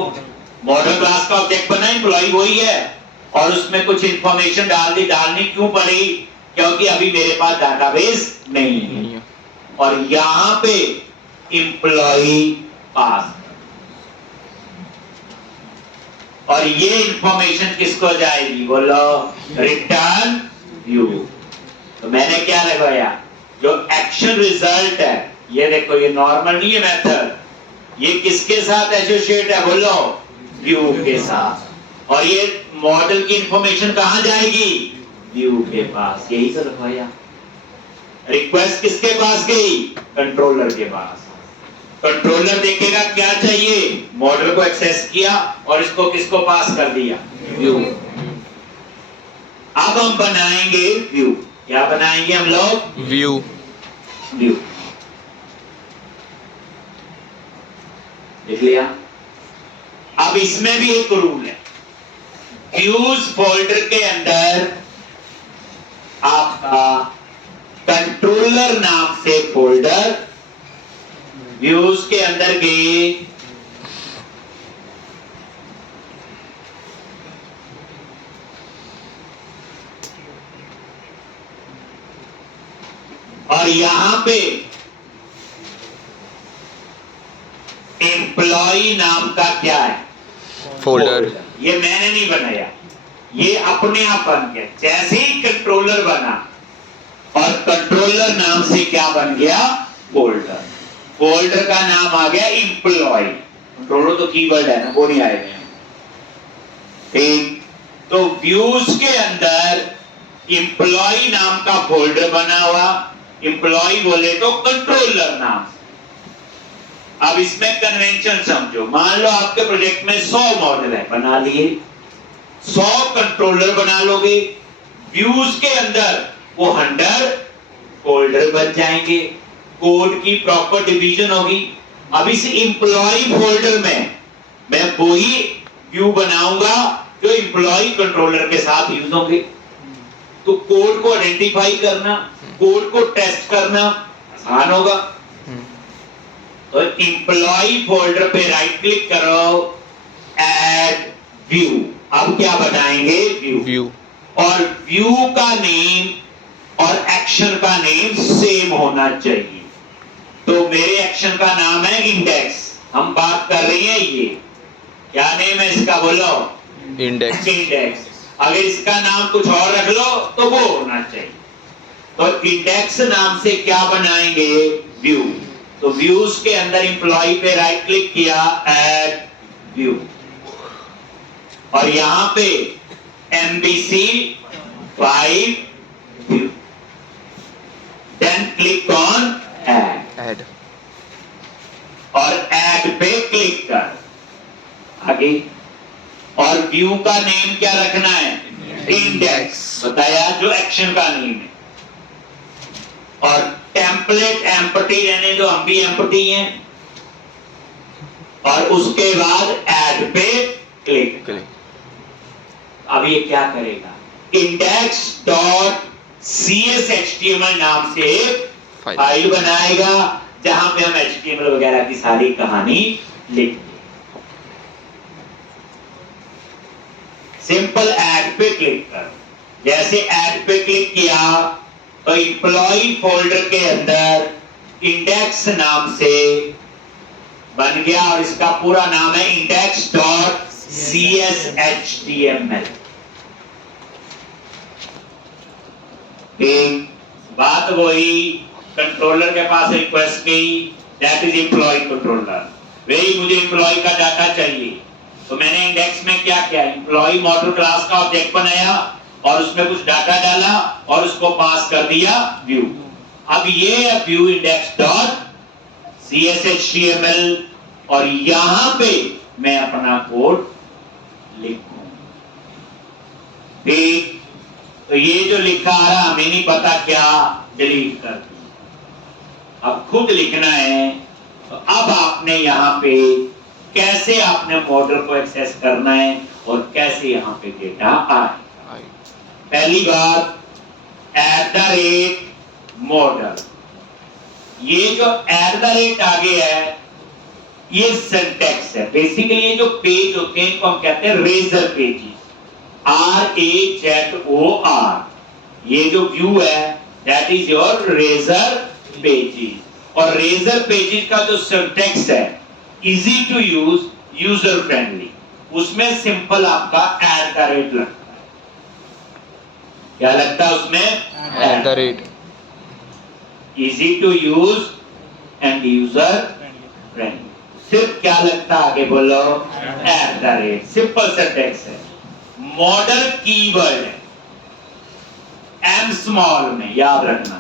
मॉडल क्लास का ऑब्जेक्ट बना, एम्प्लॉय वही है, और उसमें कुछ इंफॉर्मेशन डाल दी। डालनी क्यों पड़ी, क्योंकि अभी मेरे पास डाटाबेस नहीं है। और यहां पे एम्प्लॉय पास, और ये इंफॉर्मेशन किसको जाएगी, बोलो रिटर्न व्यू। तो मैंने क्या लगाया, जो एक्शन रिजल्ट है, ये देखो ये नॉर्मल नहीं है मेथड, ये किसके साथ एसोसिएट है, बोलो व्यू के साथ। और ये मॉडल की इंफॉर्मेशन कहां जाएगी, व्यू के पास। यही तो रखवाया। रिक्वेस्ट किसके पास गई, कंट्रोलर के पास। कंट्रोलर देखेगा क्या चाहिए, मॉडल को एक्सेस किया और इसको किसको पास कर दिया, व्यू। अब हम बनाएंगे व्यू। क्या बनाएंगे हम लोग, व्यू। व्यू देख लिया। अब इसमें भी एक रूल है, व्यूज फोल्डर के अंदर आपका कंट्रोलर नाम से फोल्डर, व्यूज के अंदर गए, और यहां पे एम्प्लॉय नाम का क्या है, फोल्डर। ये मैंने नहीं बनाया, ये अपने आप बन गया। जैसे ही कंट्रोलर बना, और कंट्रोलर नाम से क्या बन गया, फोल्डर। फोल्डर का नाम आ गया एम्प्लॉय। कंट्रोलर तो कीवर्ड है ना, वो नहीं आएगा। ठीक, तो व्यूज के अंदर एम्प्लॉय नाम का फोल्डर बना हुआ। एम्प्लॉय बोले तो कंट्रोलर नाम। अब इसमें कन्वेंशन समझो, मान लो आपके प्रोजेक्ट में 100 मॉडल है, बना लिए, 100 कंट्रोलर बना लोगे। व्यूज के अंदर वो 100 फोल्डर बन जाएंगे, कोड की प्रॉपर डिवीजन होगी। अब इस एम्प्लॉय फोल्डर में मैं वही व्यू बनाऊंगा जो एम्प्लॉय कंट्रोलर के साथ यूज होंगे। तो कोड को आइडेंटिफाई करना, कोड को टेस्ट करना आसान होगा। तो एम्प्लॉय फोल्डर पे राइट क्लिक करो, ऐड व्यू। अब क्या बनाएंगे, व्यू। और व्यू का नेम और एक्शन का नेम सेम होना चाहिए। तो मेरे एक्शन का नाम है इंडेक्स, हम बात कर रहे हैं ये, क्या नेम है इसका, बोलो इंडेक्स। इंडेक्स। अगर इसका नाम कुछ और रख लो तो वो होना चाहिए। तो इंडेक्स नाम से क्या बनाएंगे, व्यू। तो व्यूज के अंदर एम्प्लॉय पे राइट क्लिक किया, ऐड व्यू, और यहां पे MVC 5 view, then click on add, और ऐड पे क्लिक कर, आगे। और व्यू का नेम क्या रखना है, इंडेक्स, बताया जो एक्शन का नेम है। और टेम्पलेट एम्प्टी रहने दो, हम भी एम्प्टी हैं। और उसके बाद ऐड पे क्लिक। अब ये क्या करेगा, index.cshtml नाम से फाइल बनाएगा, जहां पे हम HTML वगैरह की सारी कहानी लिख। सिंपल ऐड पे क्लिक करो। जैसे ऐड पे क्लिक किया तो एम्प्लॉय फोल्डर के अंदर इंडेक्स नाम से बन गया, और इसका पूरा नाम है index.cshtml। CSHTML। एक बात वही, कंट्रोलर के पास रिक्वेस्ट गई, दैट इज एम्प्लॉय कंट्रोलर, वही मुझे एम्प्लॉय का डाटा चाहिए। तो मैंने इंडेक्स में क्या किया, एम्प्लॉय मॉडल क्लास का ऑब्जेक्ट बनाया और उसमें कुछ डाटा डाला और उसको पास कर दिया व्यू। अब ये व्यू इंडेक्स डॉट CSHTML और यहां पे मैं अपना कोड लिखूं। ठीक, तो ये जो लिखा आ रहा हमें नहीं पता क्या, डिलीट कर दिया। अब खुद लिखना है, तो अब आपने यहाँ पे कैसे आपने मॉडल को एक्सेस करना है और कैसे यहाँ पे डेटा आए। पहली बात, @model, ये जो @ आगे है ये सिंटैक्स है। बेसिकली ये जो पेज होते हैं इनको हम कहते हैं रेजर पेजेस, RAZOR। ये जो व्यू है that is your razor pages. और रेजर पेजेस का जो सिंटैक्स है easy to use, user friendly, उसमें सिंपल आपका @ लगता है। क्या लगता है उसमें? Easy to use and user friendly. सिर्फ क्या लगता है आगे बोलो? @। सिंपल सिंटैक्स है। मॉडल कीवर्ड है M स्मॉल में, याद रखना।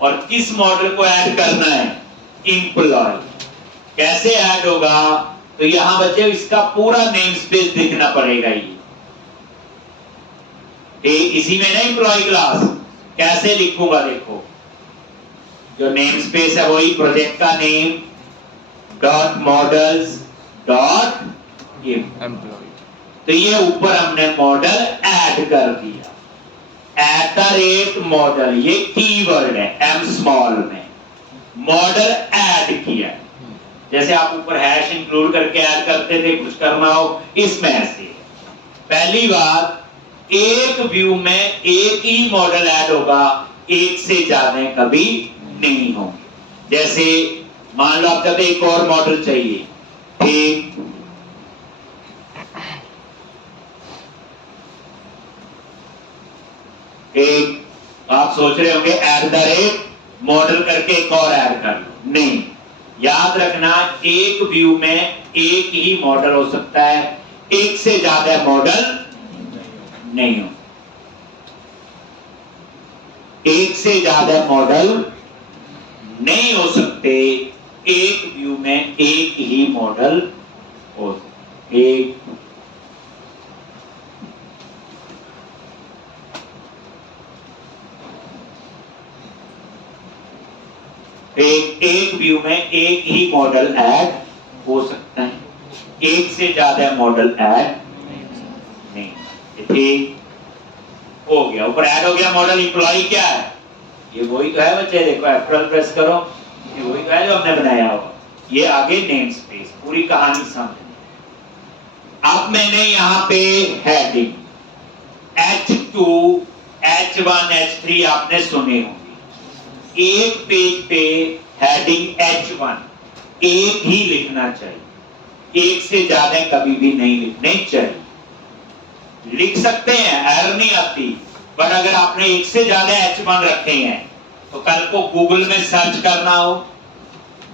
और किस मॉडल को ऐड करना है? एम्प्लॉय। कैसे ऐड होगा? तो यहां बच्चे इसका पूरा नेम स्पेस दिखना पड़ेगा। ये इसी में ना एम्प्लॉय क्लास, कैसे लिखूंगा देखो, जो नेम स्पेस है वही प्रोजेक्ट का name dot models dot employee. तो ये ऊपर हमने मॉडल ऐड कर दिया। @model ये कीवर्ड है M स्मॉल में, मॉडल ऐड किया। जैसे आप ऊपर हैश इंक्लूड करके ऐड करते थे, कुछ करना हो इसमें ऐसे। पहली बात, एक व्यू में एक ही मॉडल ऐड होगा, एक से ज्यादा कभी नहीं होंगे। जैसे मान लो आप कहते एक और मॉडल चाहिए, ठीक, एक आप सोच रहे होंगे @model करके एक और ऐड कर लो, नहीं। याद रखना एक व्यू में एक ही मॉडल हो सकता है, एक से ज्यादा मॉडल नहीं हो। एक से ज्यादा मॉडल नहीं हो सकते, एक व्यू में एक ही मॉडल हो सकते। एक व्यू में एक ही मॉडल ऐड हो सकता है, एक से ज्यादा मॉडल ऐड नहीं। ठीक हो गया, ऊपर ऐड हो गया मॉडल। एम्प्लॉय क्या है? ये वही तो है बच्चे, देखो F12 प्रेस करो, ये वही तो है जो हमने बनाया हुआ। ये आगे नेम स्पेस, पूरी कहानी समझ। अब मैंने यहाँ पे हेडिंग H2, H1, H3 आपने सुने होंगे। एक पेज पे हेडिंग H1 एक ही लिखना चाहिए, एक से ज्यादा कभी भी नहीं लिखने चाहिए। लिख सकते हैं, एरर नहीं आती, बट अगर आपने एक से ज्यादा H1 रखे हैं तो कल को गूगल में सर्च करना हो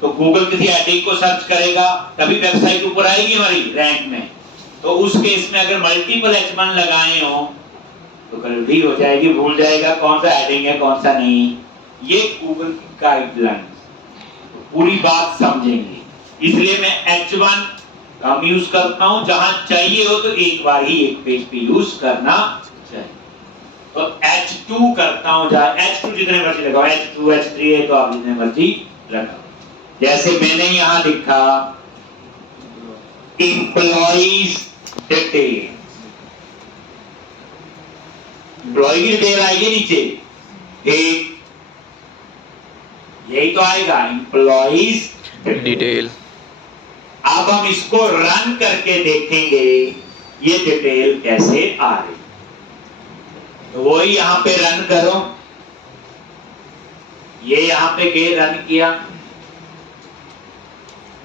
तो गूगल किसी हेडिंग को सर्च करेगा, तभी वेबसाइट ऊपर आएगी हमारी रैंक में। तो उस केस में अगर मल्टीपल H1 लगाए हो तो गलती हो जाएगी, भूल जाएगा कौन सा हेडिंग है कौन सा नहीं। ये गूगल की गाइडलाइन, तो पूरी बात समझेंगे। इसलिए मैं H1 कम यूज करता हूं, जहां चाहिए हो तो एक बार ही एक पेज पे यूज करना चाहिए। तो H2 करता हूं, जहां H2 जितने मर्जी लगाओ, H2 H3 है तो आप जितने मर्जी लगाओ। जैसे मैंने यहां लिखा एम्प्लॉइज डिटेल, एम्प्लॉय की डिटेल आएगी नीचे, एक यही तो आएगा एम्प्लॉइज डिटेल। अब हम इसको रन करके देखेंगे ये डिटेल कैसे आ रही। तो वही यहां पे रन करो, ये यहां पे गए रन किया।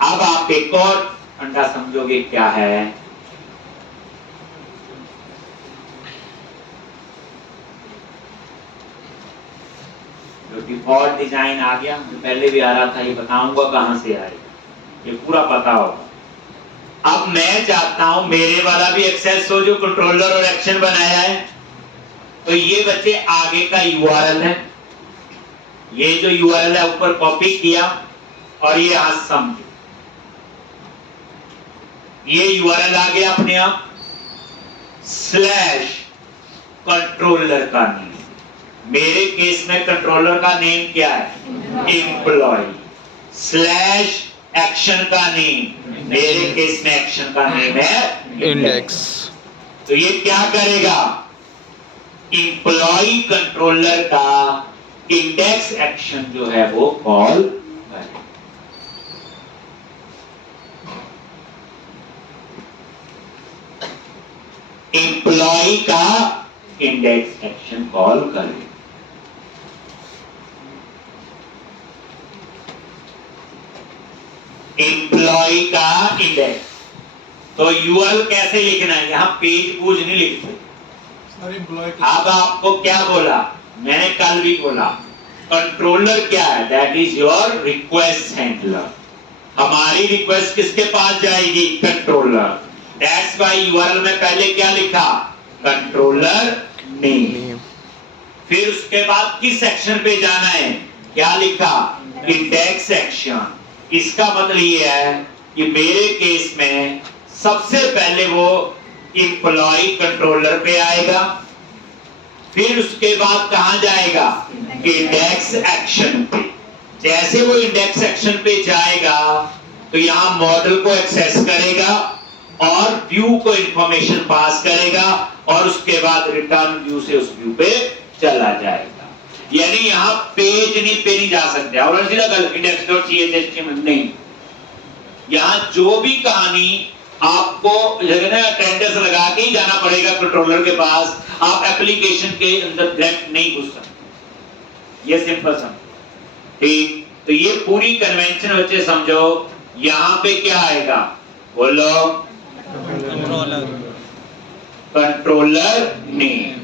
अब आप एक और फंडा समझोगे क्या है, तो डिफॉल्ट डिजाइन आ गया, पहले भी आ रहा था, ये बताऊंगा कहां से आएगा, ये पूरा पता होगा। अब मैं चाहता हूं मेरे वाला भी एक्सेस हो जो कंट्रोलर और एक्शन बनाया है। तो ये बच्चे आगे का यूआरएल है, ये जो यूआरएल है ऊपर कॉपी किया और ये यहां समझो, ये यूआरएल आ गया अपने आप, स्लैश कंट्रोलर का नेम। मेरे केस में कंट्रोलर का नेम क्या है? एम्प्लॉय। स्लैश एक्शन का नेम, मेरे केस में एक्शन का नेम है इंडेक्स। तो ये क्या करेगा? एम्प्लॉय कंट्रोलर का इंडेक्स एक्शन जो है वो कॉल करेगा। एम्प्लॉय का इंडेक्स एक्शन कॉल करेगा। एम्प्लॉय का इंडेक्स, तो यूआरएल कैसे लिखना है? यहां पेज पूज नहीं लिखते। अब आपको क्या बोला? मैंने कल भी बोला, कंट्रोलर क्या है? That is your request handler. हमारी रिक्वेस्ट किसके पास जाएगी? कंट्रोलर। दैट्स व्हाई यूआरएल में पहले क्या लिखा? Controller name. फिर उसके बाद किस सेक्शन पे जाना है? क्या लिखा? Index action. इसका मतलब ये है कि मेरे केस में सबसे पहले वो एम्प्लॉय कंट्रोलर पे आएगा, फिर उसके बाद कहां जाएगा? इंडेक्स एक्शन पे। जैसे वो इंडेक्स एक्शन पे जाएगा तो यहां मॉडल को एक्सेस करेगा और व्यू को इंफॉर्मेशन पास करेगा और उसके बाद रिटर्न व्यू से उस व्यू पे चला जाएगा। यानी यहां पेज पे नहीं जा सकते और सीधा index.chhtml नहीं। यहां जो भी कहानी आपको अटेंडेंस लगा के ही जाना पड़ेगा कंट्रोलर के पास, आप एप्लीकेशन के अंदर डायरेक्ट नहीं घुस सकते। ये सिंपल समझो, ठीक? तो ये पूरी कन्वेंशन बच्चे समझो। यहां पे क्या आएगा? बोलो। Controller name.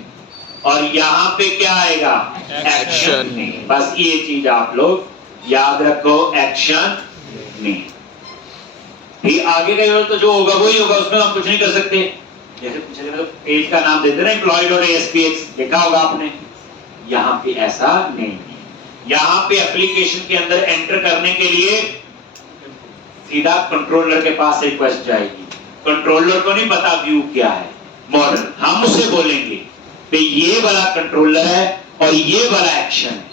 और यहां पे क्या आएगा? Action name. बस ये चीज आप लोग याद रखो, एक्शन नेम। ये आगे का तो जो होगा वही होगा, उसमें हम कुछ नहीं कर सकते। जैसे पिछले में पेज का नाम देते ना, employee.aspx लिखा होगा आपने, यहां पे ऐसा नहीं है। यहां पे एप्लीकेशन के अंदर एंटर करने के लिए सीधा कंट्रोलर के पास रिक्वेस्ट जाएगी। कंट्रोलर को नहीं पता व्यू क्या है, मॉडल। हम उससे बोलेंगे कि ये वाला कंट्रोलर है और ये वाला एक्शन है,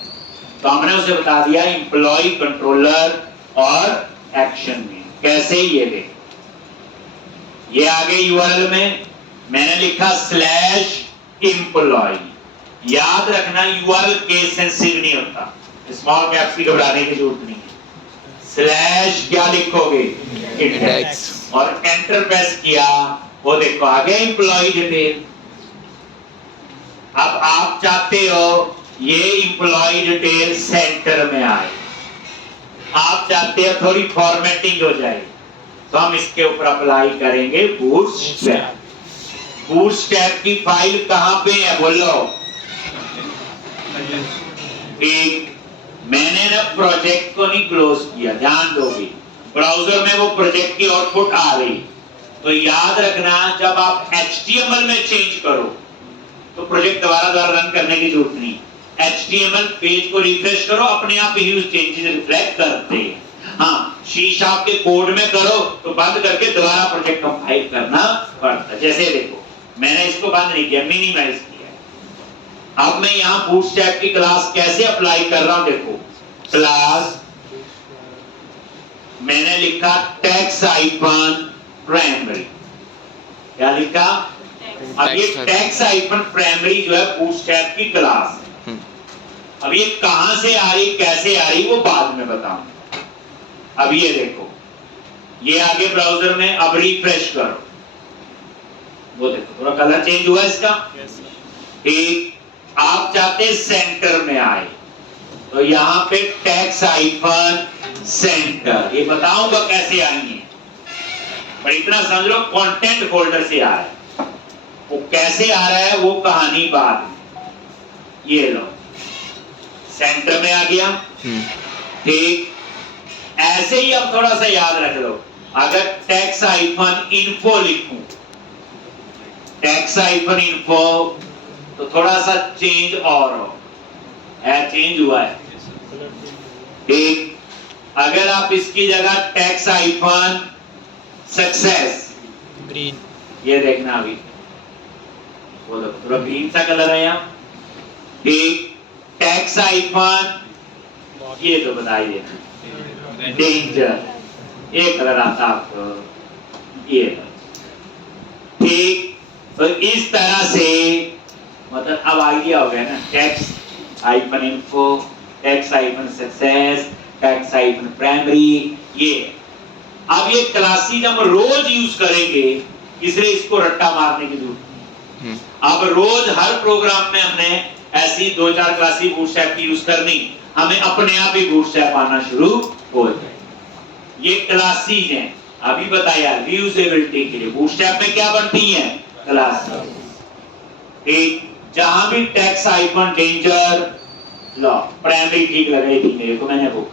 तो हमने उसे बता दिया एम्प्लॉय कंट्रोलर और एक्शन में। कैसे? ये देखो, ये आगे यूआरएल में मैंने लिखा स्लैश एम्प्लॉय। याद रखना यूआरएल केस सेंसिटिव नहीं होता, स्मॉल कैप्स की घबराने की जरूरत नहीं है। स्लैश क्या लिखोगे? इंडेक्स। और एंटर प्रेस किया, वो देखो आ गया एम्प्लॉय डिटेल। अब आप चाहते हो ये एम्प्लॉय डिटेल सेंटर में आए, आप चाहते हो थोड़ी फॉर्मेटिंग हो जाए, तो हम इसके ऊपर अप्लाई करेंगे बूटस्ट्रैप। बूटस्ट्रैप की फाइल कहां पे है? बोलो। एक, मैंने ना प्रोजेक्ट को नहीं क्लोज किया, ध्यान दोगे, ब्राउजर में वो प्रोजेक्ट की आउटपुट आ रही। तो याद रखना, जब आप HTML में चेंज करो तो प्रोजेक्ट दोबारा रन करने की जरूरत नहीं। HTML पेज को रिफ्रेश करो, अपने आप ही चेंजेस रिफ्लेक्ट करते हैं। हाँ, C# के कोड में करो तो बंद करके दोबारा प्रोजेक्ट कंपाइल करना पड़ता है। जैसे देखो, मैंने इसको बंद नहीं किया, मिनिमाइज किया। अब मैं यहाँ बूटस्ट्रैप की क्लास कैसे अप्लाई कर रहा हूं? देखो, क्लास मैंने लिखा टैक्स हाइफन प्राइमरी। क्या लिखा? अब ये टैक्स हाइफन प्राइमरी जो है बूटस्ट्रैप की क्लास है। अब ये कहां से आ रही, कैसे आ रही, वो बाद में बताऊंगा। अब ये देखो, ये आगे ब्राउजर में, अब रिफ्रेश करो, वो देखो थोड़ा कलर चेंज हुआ इसका। ठीक, आप चाहते सेंटर में आए, तो यहां पे टैक्स हाइफन सेंटर, ये बताऊंगा कैसे आएंगे, पर इतना समझ लो कंटेंट फोल्डर से आ रहा है। वो कैसे आ रहा है वो कहानी बाद में। ये लो, सेंटर में आ गया। ठीक, ऐसे ही अब थोड़ा सा याद रख लो, अगर टैक्स हाइफन इन्फो लिखूं, टैक्स हाइफन इन्फो, तो थोड़ा सा चेंज और हो है, चेंज हुआ है। ठीक, अगर आप इसकी जगह टैक्स हाइफन सक्सेस, ग्रीन, ये देखना अभी वो थोड़ा ग्रीन सा कलर है यहाँ। ठीक, टैक्स हाइफन, ये तो बताइए डेंजर, ये कलर आता आपको, ये। ठीक, तो इस तरह से मतलब अब आइडिया हो गया ना, tax hyphen info, tax hyphen success, tax hyphen primary, ये। अब ये क्लासेस हम रोज यूज करेंगे, इसलिए इसको रट्टा मारने की जरूरत। अब रोज हर प्रोग्राम में हमने ऐसी 2-4 क्लासेस बूटस्ट्रैप की यूज करनी, हमें अपने आप ही बूटस्ट्रैप आना शुरू हो जाए। ये क्लासेस हैं, अभी बताया रीयूजेबिलिटी के लिए बूटस्ट्रैप में क्या बनती हैं, क्लासेस। एक जहां भी tax hyphen danger law, primary ठीक लगाई थी मेरे को, मैंने वो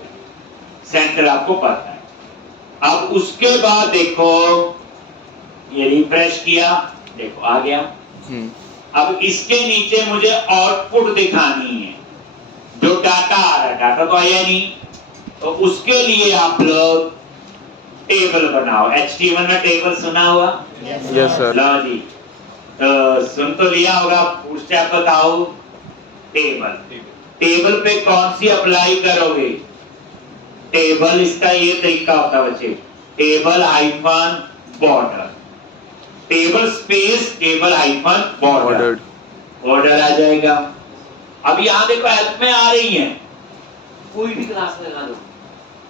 सेंटर आपको पता है। अब उसके बाद देखो ये रिफ्रेश किया, देखो आ गया। अब इसके नीचे मुझे आउटपुट दिखानी है, जो डाटा आ रहा है, डाटा तो आया नहीं, तो उसके लिए आप लोग टेबल बनाओ। HTML में टेबल सुना हुआ? Yes sir. लो जी, तो सुन तो लिया होगा, बूटस्ट्रैप बताओ टेबल। टेबल पे कौन सी अप्लाई करोगे? टेबल, इसका ये तरीका होता है बच्चे, table hyphen border, table space table hyphen border, border आ जाएगा। अब यहां देखो हेल्प में आ रही है, कोई भी क्लास लगा दो,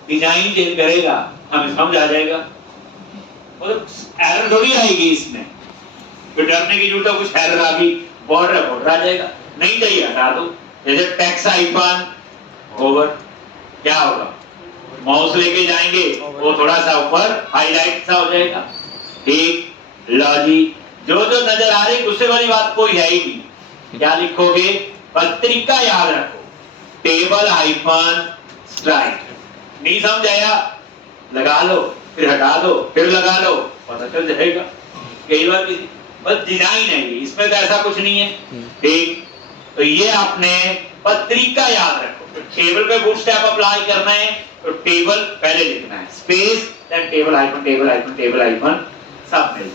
डिजाइन चेंज करेगा, हमें समझ आ जाएगा, और एरर थोड़ी आएगी इसमें, कोई डरने की जरूरत है, कुछ एरर आ गई, बॉर्डर बॉर्डर आ जाएगा, नहीं चाहिए हटा दो। जैसे टैक्स हाइफन ओवर, क्या होगा, माउस लेके जाएंगे वो थोड़ा सा ऊपर हाईलाइट सा हो जाएगा। ठीक, लॉजी जो जो नजर आ रही, गुस्से वाली बात कोई है ही नहीं। क्या लिखोगे, बस तरीका याद रखो, टेबल हाइफन स्ट्राइक। नहीं समझ आया, लगा लो, फिर हटा दो, फिर लगा लो, पता चल जाएगा। कई बार बस डिजाइन है ये, इसमें तो ऐसा कुछ नहीं है। ठीक, तो ये आपने बस तरीका याद रखो। तो टेबल पे बूटस्ट्रैप अप्लाई करना है तो टेबल पहले लिखना है, space then table hyphen table hyphen table hyphen, सब मिल।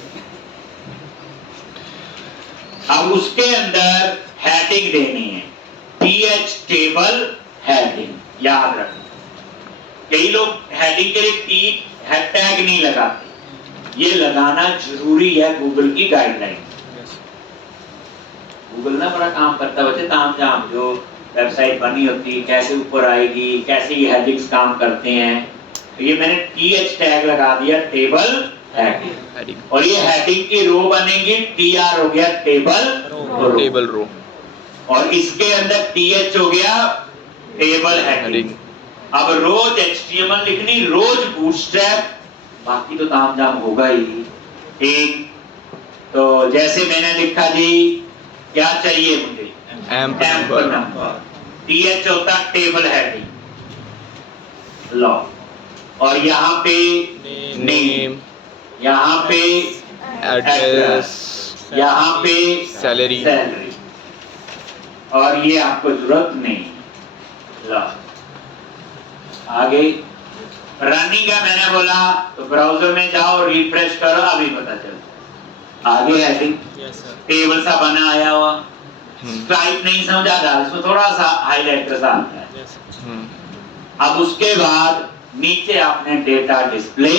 अब उसके अंदर हेडिंग देनी है, टीएच टेबल हेडिंग, याद रखना। कई लोग हेडिंग के लिए टी हैश टैग नहीं लगाते, ये लगाना जरूरी है, गूगल की गाइडलाइन। गूगल ना बड़ा काम करता है बच्चे, तामझाम जो वेबसाइट बनी होती है, कैसे ऊपर आएगी, कैसे ये हेडिंग्स काम करते हैं, तो ये मैंने टीएच टैग लगा दिया, टेबल हेडिंग, और ये हेडिंग की रो बनेगी, टीआर हो गया टेबल रो, और इसके अंदर टीएच हो गया टेबल हेडिंग। अब रोज HTML लिखनी, रोज बूटस्ट्रैप, बाकी तो तामझाम होगा ही। एक तो जैसे मैंने लिखा जी, क्या चाहिए मुझे, एम्प नंबर, टीएच होता टेबल हेडिंग, लो, और यहाँ पे नेम, यहाँ पे एड्रेस, यहाँ पे सैलरी, और ये आपको जरूरत नहीं। लो आगे रनिंग है, मैंने बोला तो ब्राउजर में जाओ, रिफ्रेश करो, अभी पता चल आगे हेडिंग टेबल सा बना आया हुआ। स्ट्राइक नहीं समझा था, इसमें थोड़ा सा हाईलाइट का सा आता है। अब उसके बाद नीचे आपने डेटा डिस्प्ले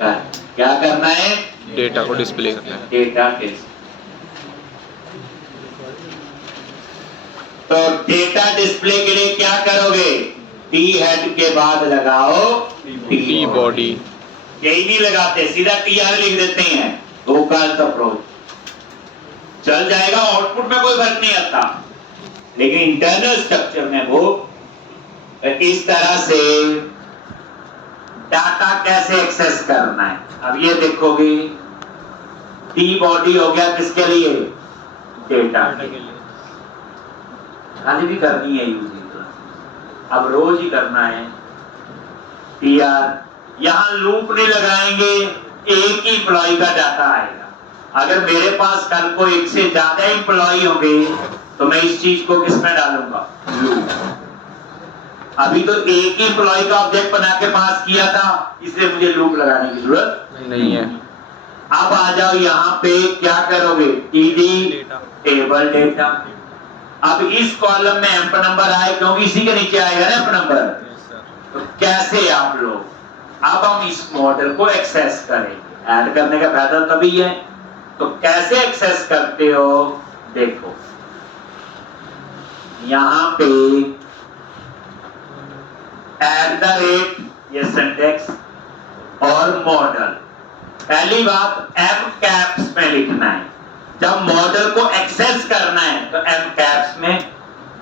क्या करना है, डेटा को डिस्प्ले करना है, डेटा डिस्प्ले। तो डेटा डिस्प्ले के लिए क्या करोगे, टी हेड के बाद लगाओ टी बॉडी, यही नहीं लगाते, सीधा टीआर लिख देते हैं, दो काल का अप्रोच चल जाएगा, आउटपुट में कोई फर्क नहीं आता, लेकिन इंटरनल स्ट्रक्चर में वो इस तरह से डाटा कैसे एक्सेस करना है। अब ये देखोगे, टी बॉडी हो गया किसके लिए, डेटा के लिए, खाली भी करनी है यूज, अब रोज ही करना है। PR यहां लूप नहीं लगाएंगे, एक ही एम्प्लॉय का डाटा आएगा। अगर मेरे पास कल को एक से ज्यादा एम्प्लॉय होंगे तो मैं इस चीज को किसमें डालूंगा? लूप। अभी तो एक ही एम्प्लॉय का ऑब्जेक्ट बना के पास किया था, इसलिए मुझे लूप लगाने की जरूरत नहीं है। अब आ जाओ यहाँ पे, क्या करोगे? TD table data. अब इस कॉलम में एम्प नंबर आए, क्योंकि इसी के नीचे आएगा ना एम्प नंबर। तो कैसे आप लोग, अब हम इस मॉडल को एक्सेस करेंगे। ऐड करने का फायदा तभी है। तो कैसे एक्सेस करते हो? देखो यहां पे @ ये सिंटैक्स और मॉडल। पहली बात एम कैप्स में लिखना है। जब मॉडल को एक्सेस करना है तो एम कैप्स में,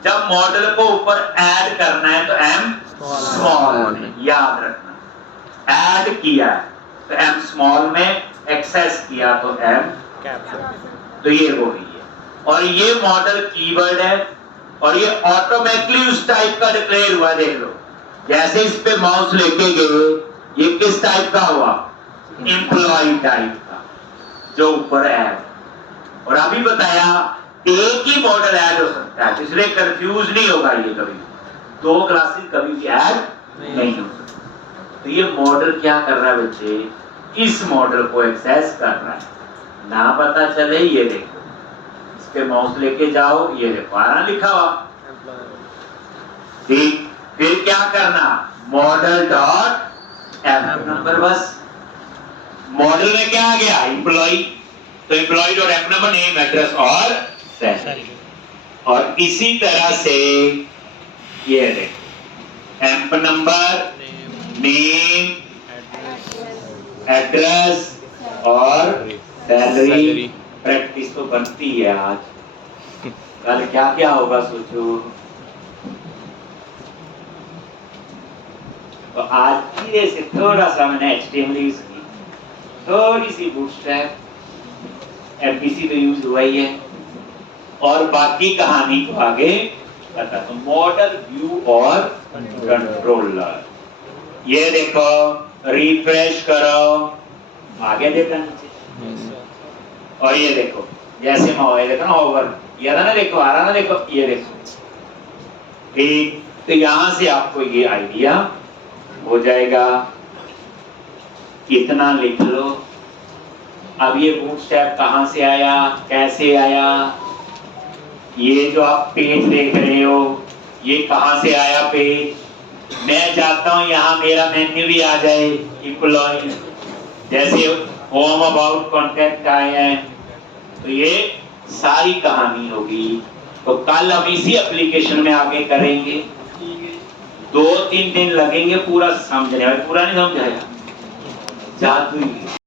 जब मॉडल को ऊपर ऐड करना है तो एम स्मॉल में। याद रखना, ऐड किया तो एम स्मॉल में, एक्सेस किया तो एम कैप्स। तो ये हो गई है। और ये मॉडल कीवर्ड है और ये ऑटोमेटिकली उस टाइप का डिक्लेयर हुआ। देख लो, जैसे इस पे माउस लेके गए, ये किस टाइप का हुआ? एम्प्लॉय टाइप का, जो ऊपर ऐड। और अभी बताया एक ही मॉडल ऐड हो सकता है, इसलिए कंफ्यूज नहीं होगा ये कभी। दो क्लासेस कभी भी ऐड नहीं हो सकती। तो ये मॉडल क्या कर रहा है बच्चे? इस मॉडल को एक्सेस कर रहा है। ना पता चले, ये देखो, इस पे माउस लेके जाओ, ये देखो आना लिखा हुआ। ठीक, फिर क्या करना? Model dot amp number. बस मॉडल में क्या आ गया? एम्प्लॉय। तो employ dot amp number, name, address और सैलरी। और इसी तरह से ये देखो, एम्प नंबर, नेम, एड्रेस और सैलरी। प्रैक्टिस तो बनती है आज, कल क्या क्या होगा सोचो। तो आज धीरे से थोड़ा सा मैंने HTML यूज की, थोड़ी सी बूटस्ट्रैप, MVC तो यूज हुआ ही है, और बाकी कहानी को आगे पता। तो मॉडल, व्यू और कंट्रोलर। ये देखो, रिफ्रेश करो, आगे देखा नीचे। और ये देखो, जैसे मैं ये देखो ना, ओवर ये था ना, देखो आ रहा ना, देखो ये देखो। ठीक, तो यहां से आपको ये आइडिया हो जाएगा। इतना लिख लो। अब ये बूटस्ट्रैप कहां से आया, कैसे आया? ये जो आप पेज देख रहे हो, ये कहां से आया पेज? मैं चाहता हूं यहां मेरा मेन्यू भी आ जाए, एम्प्लॉय, जैसे होम, अबाउट, कॉन्टैक्ट आए हैं। तो ये सारी कहानी होगी। तो कल हम इसी एप्लीकेशन में आगे करेंगे। 2-3 दिन लगेंगे पूरा समझने में, पूरा नहीं समझाया, जादू ही।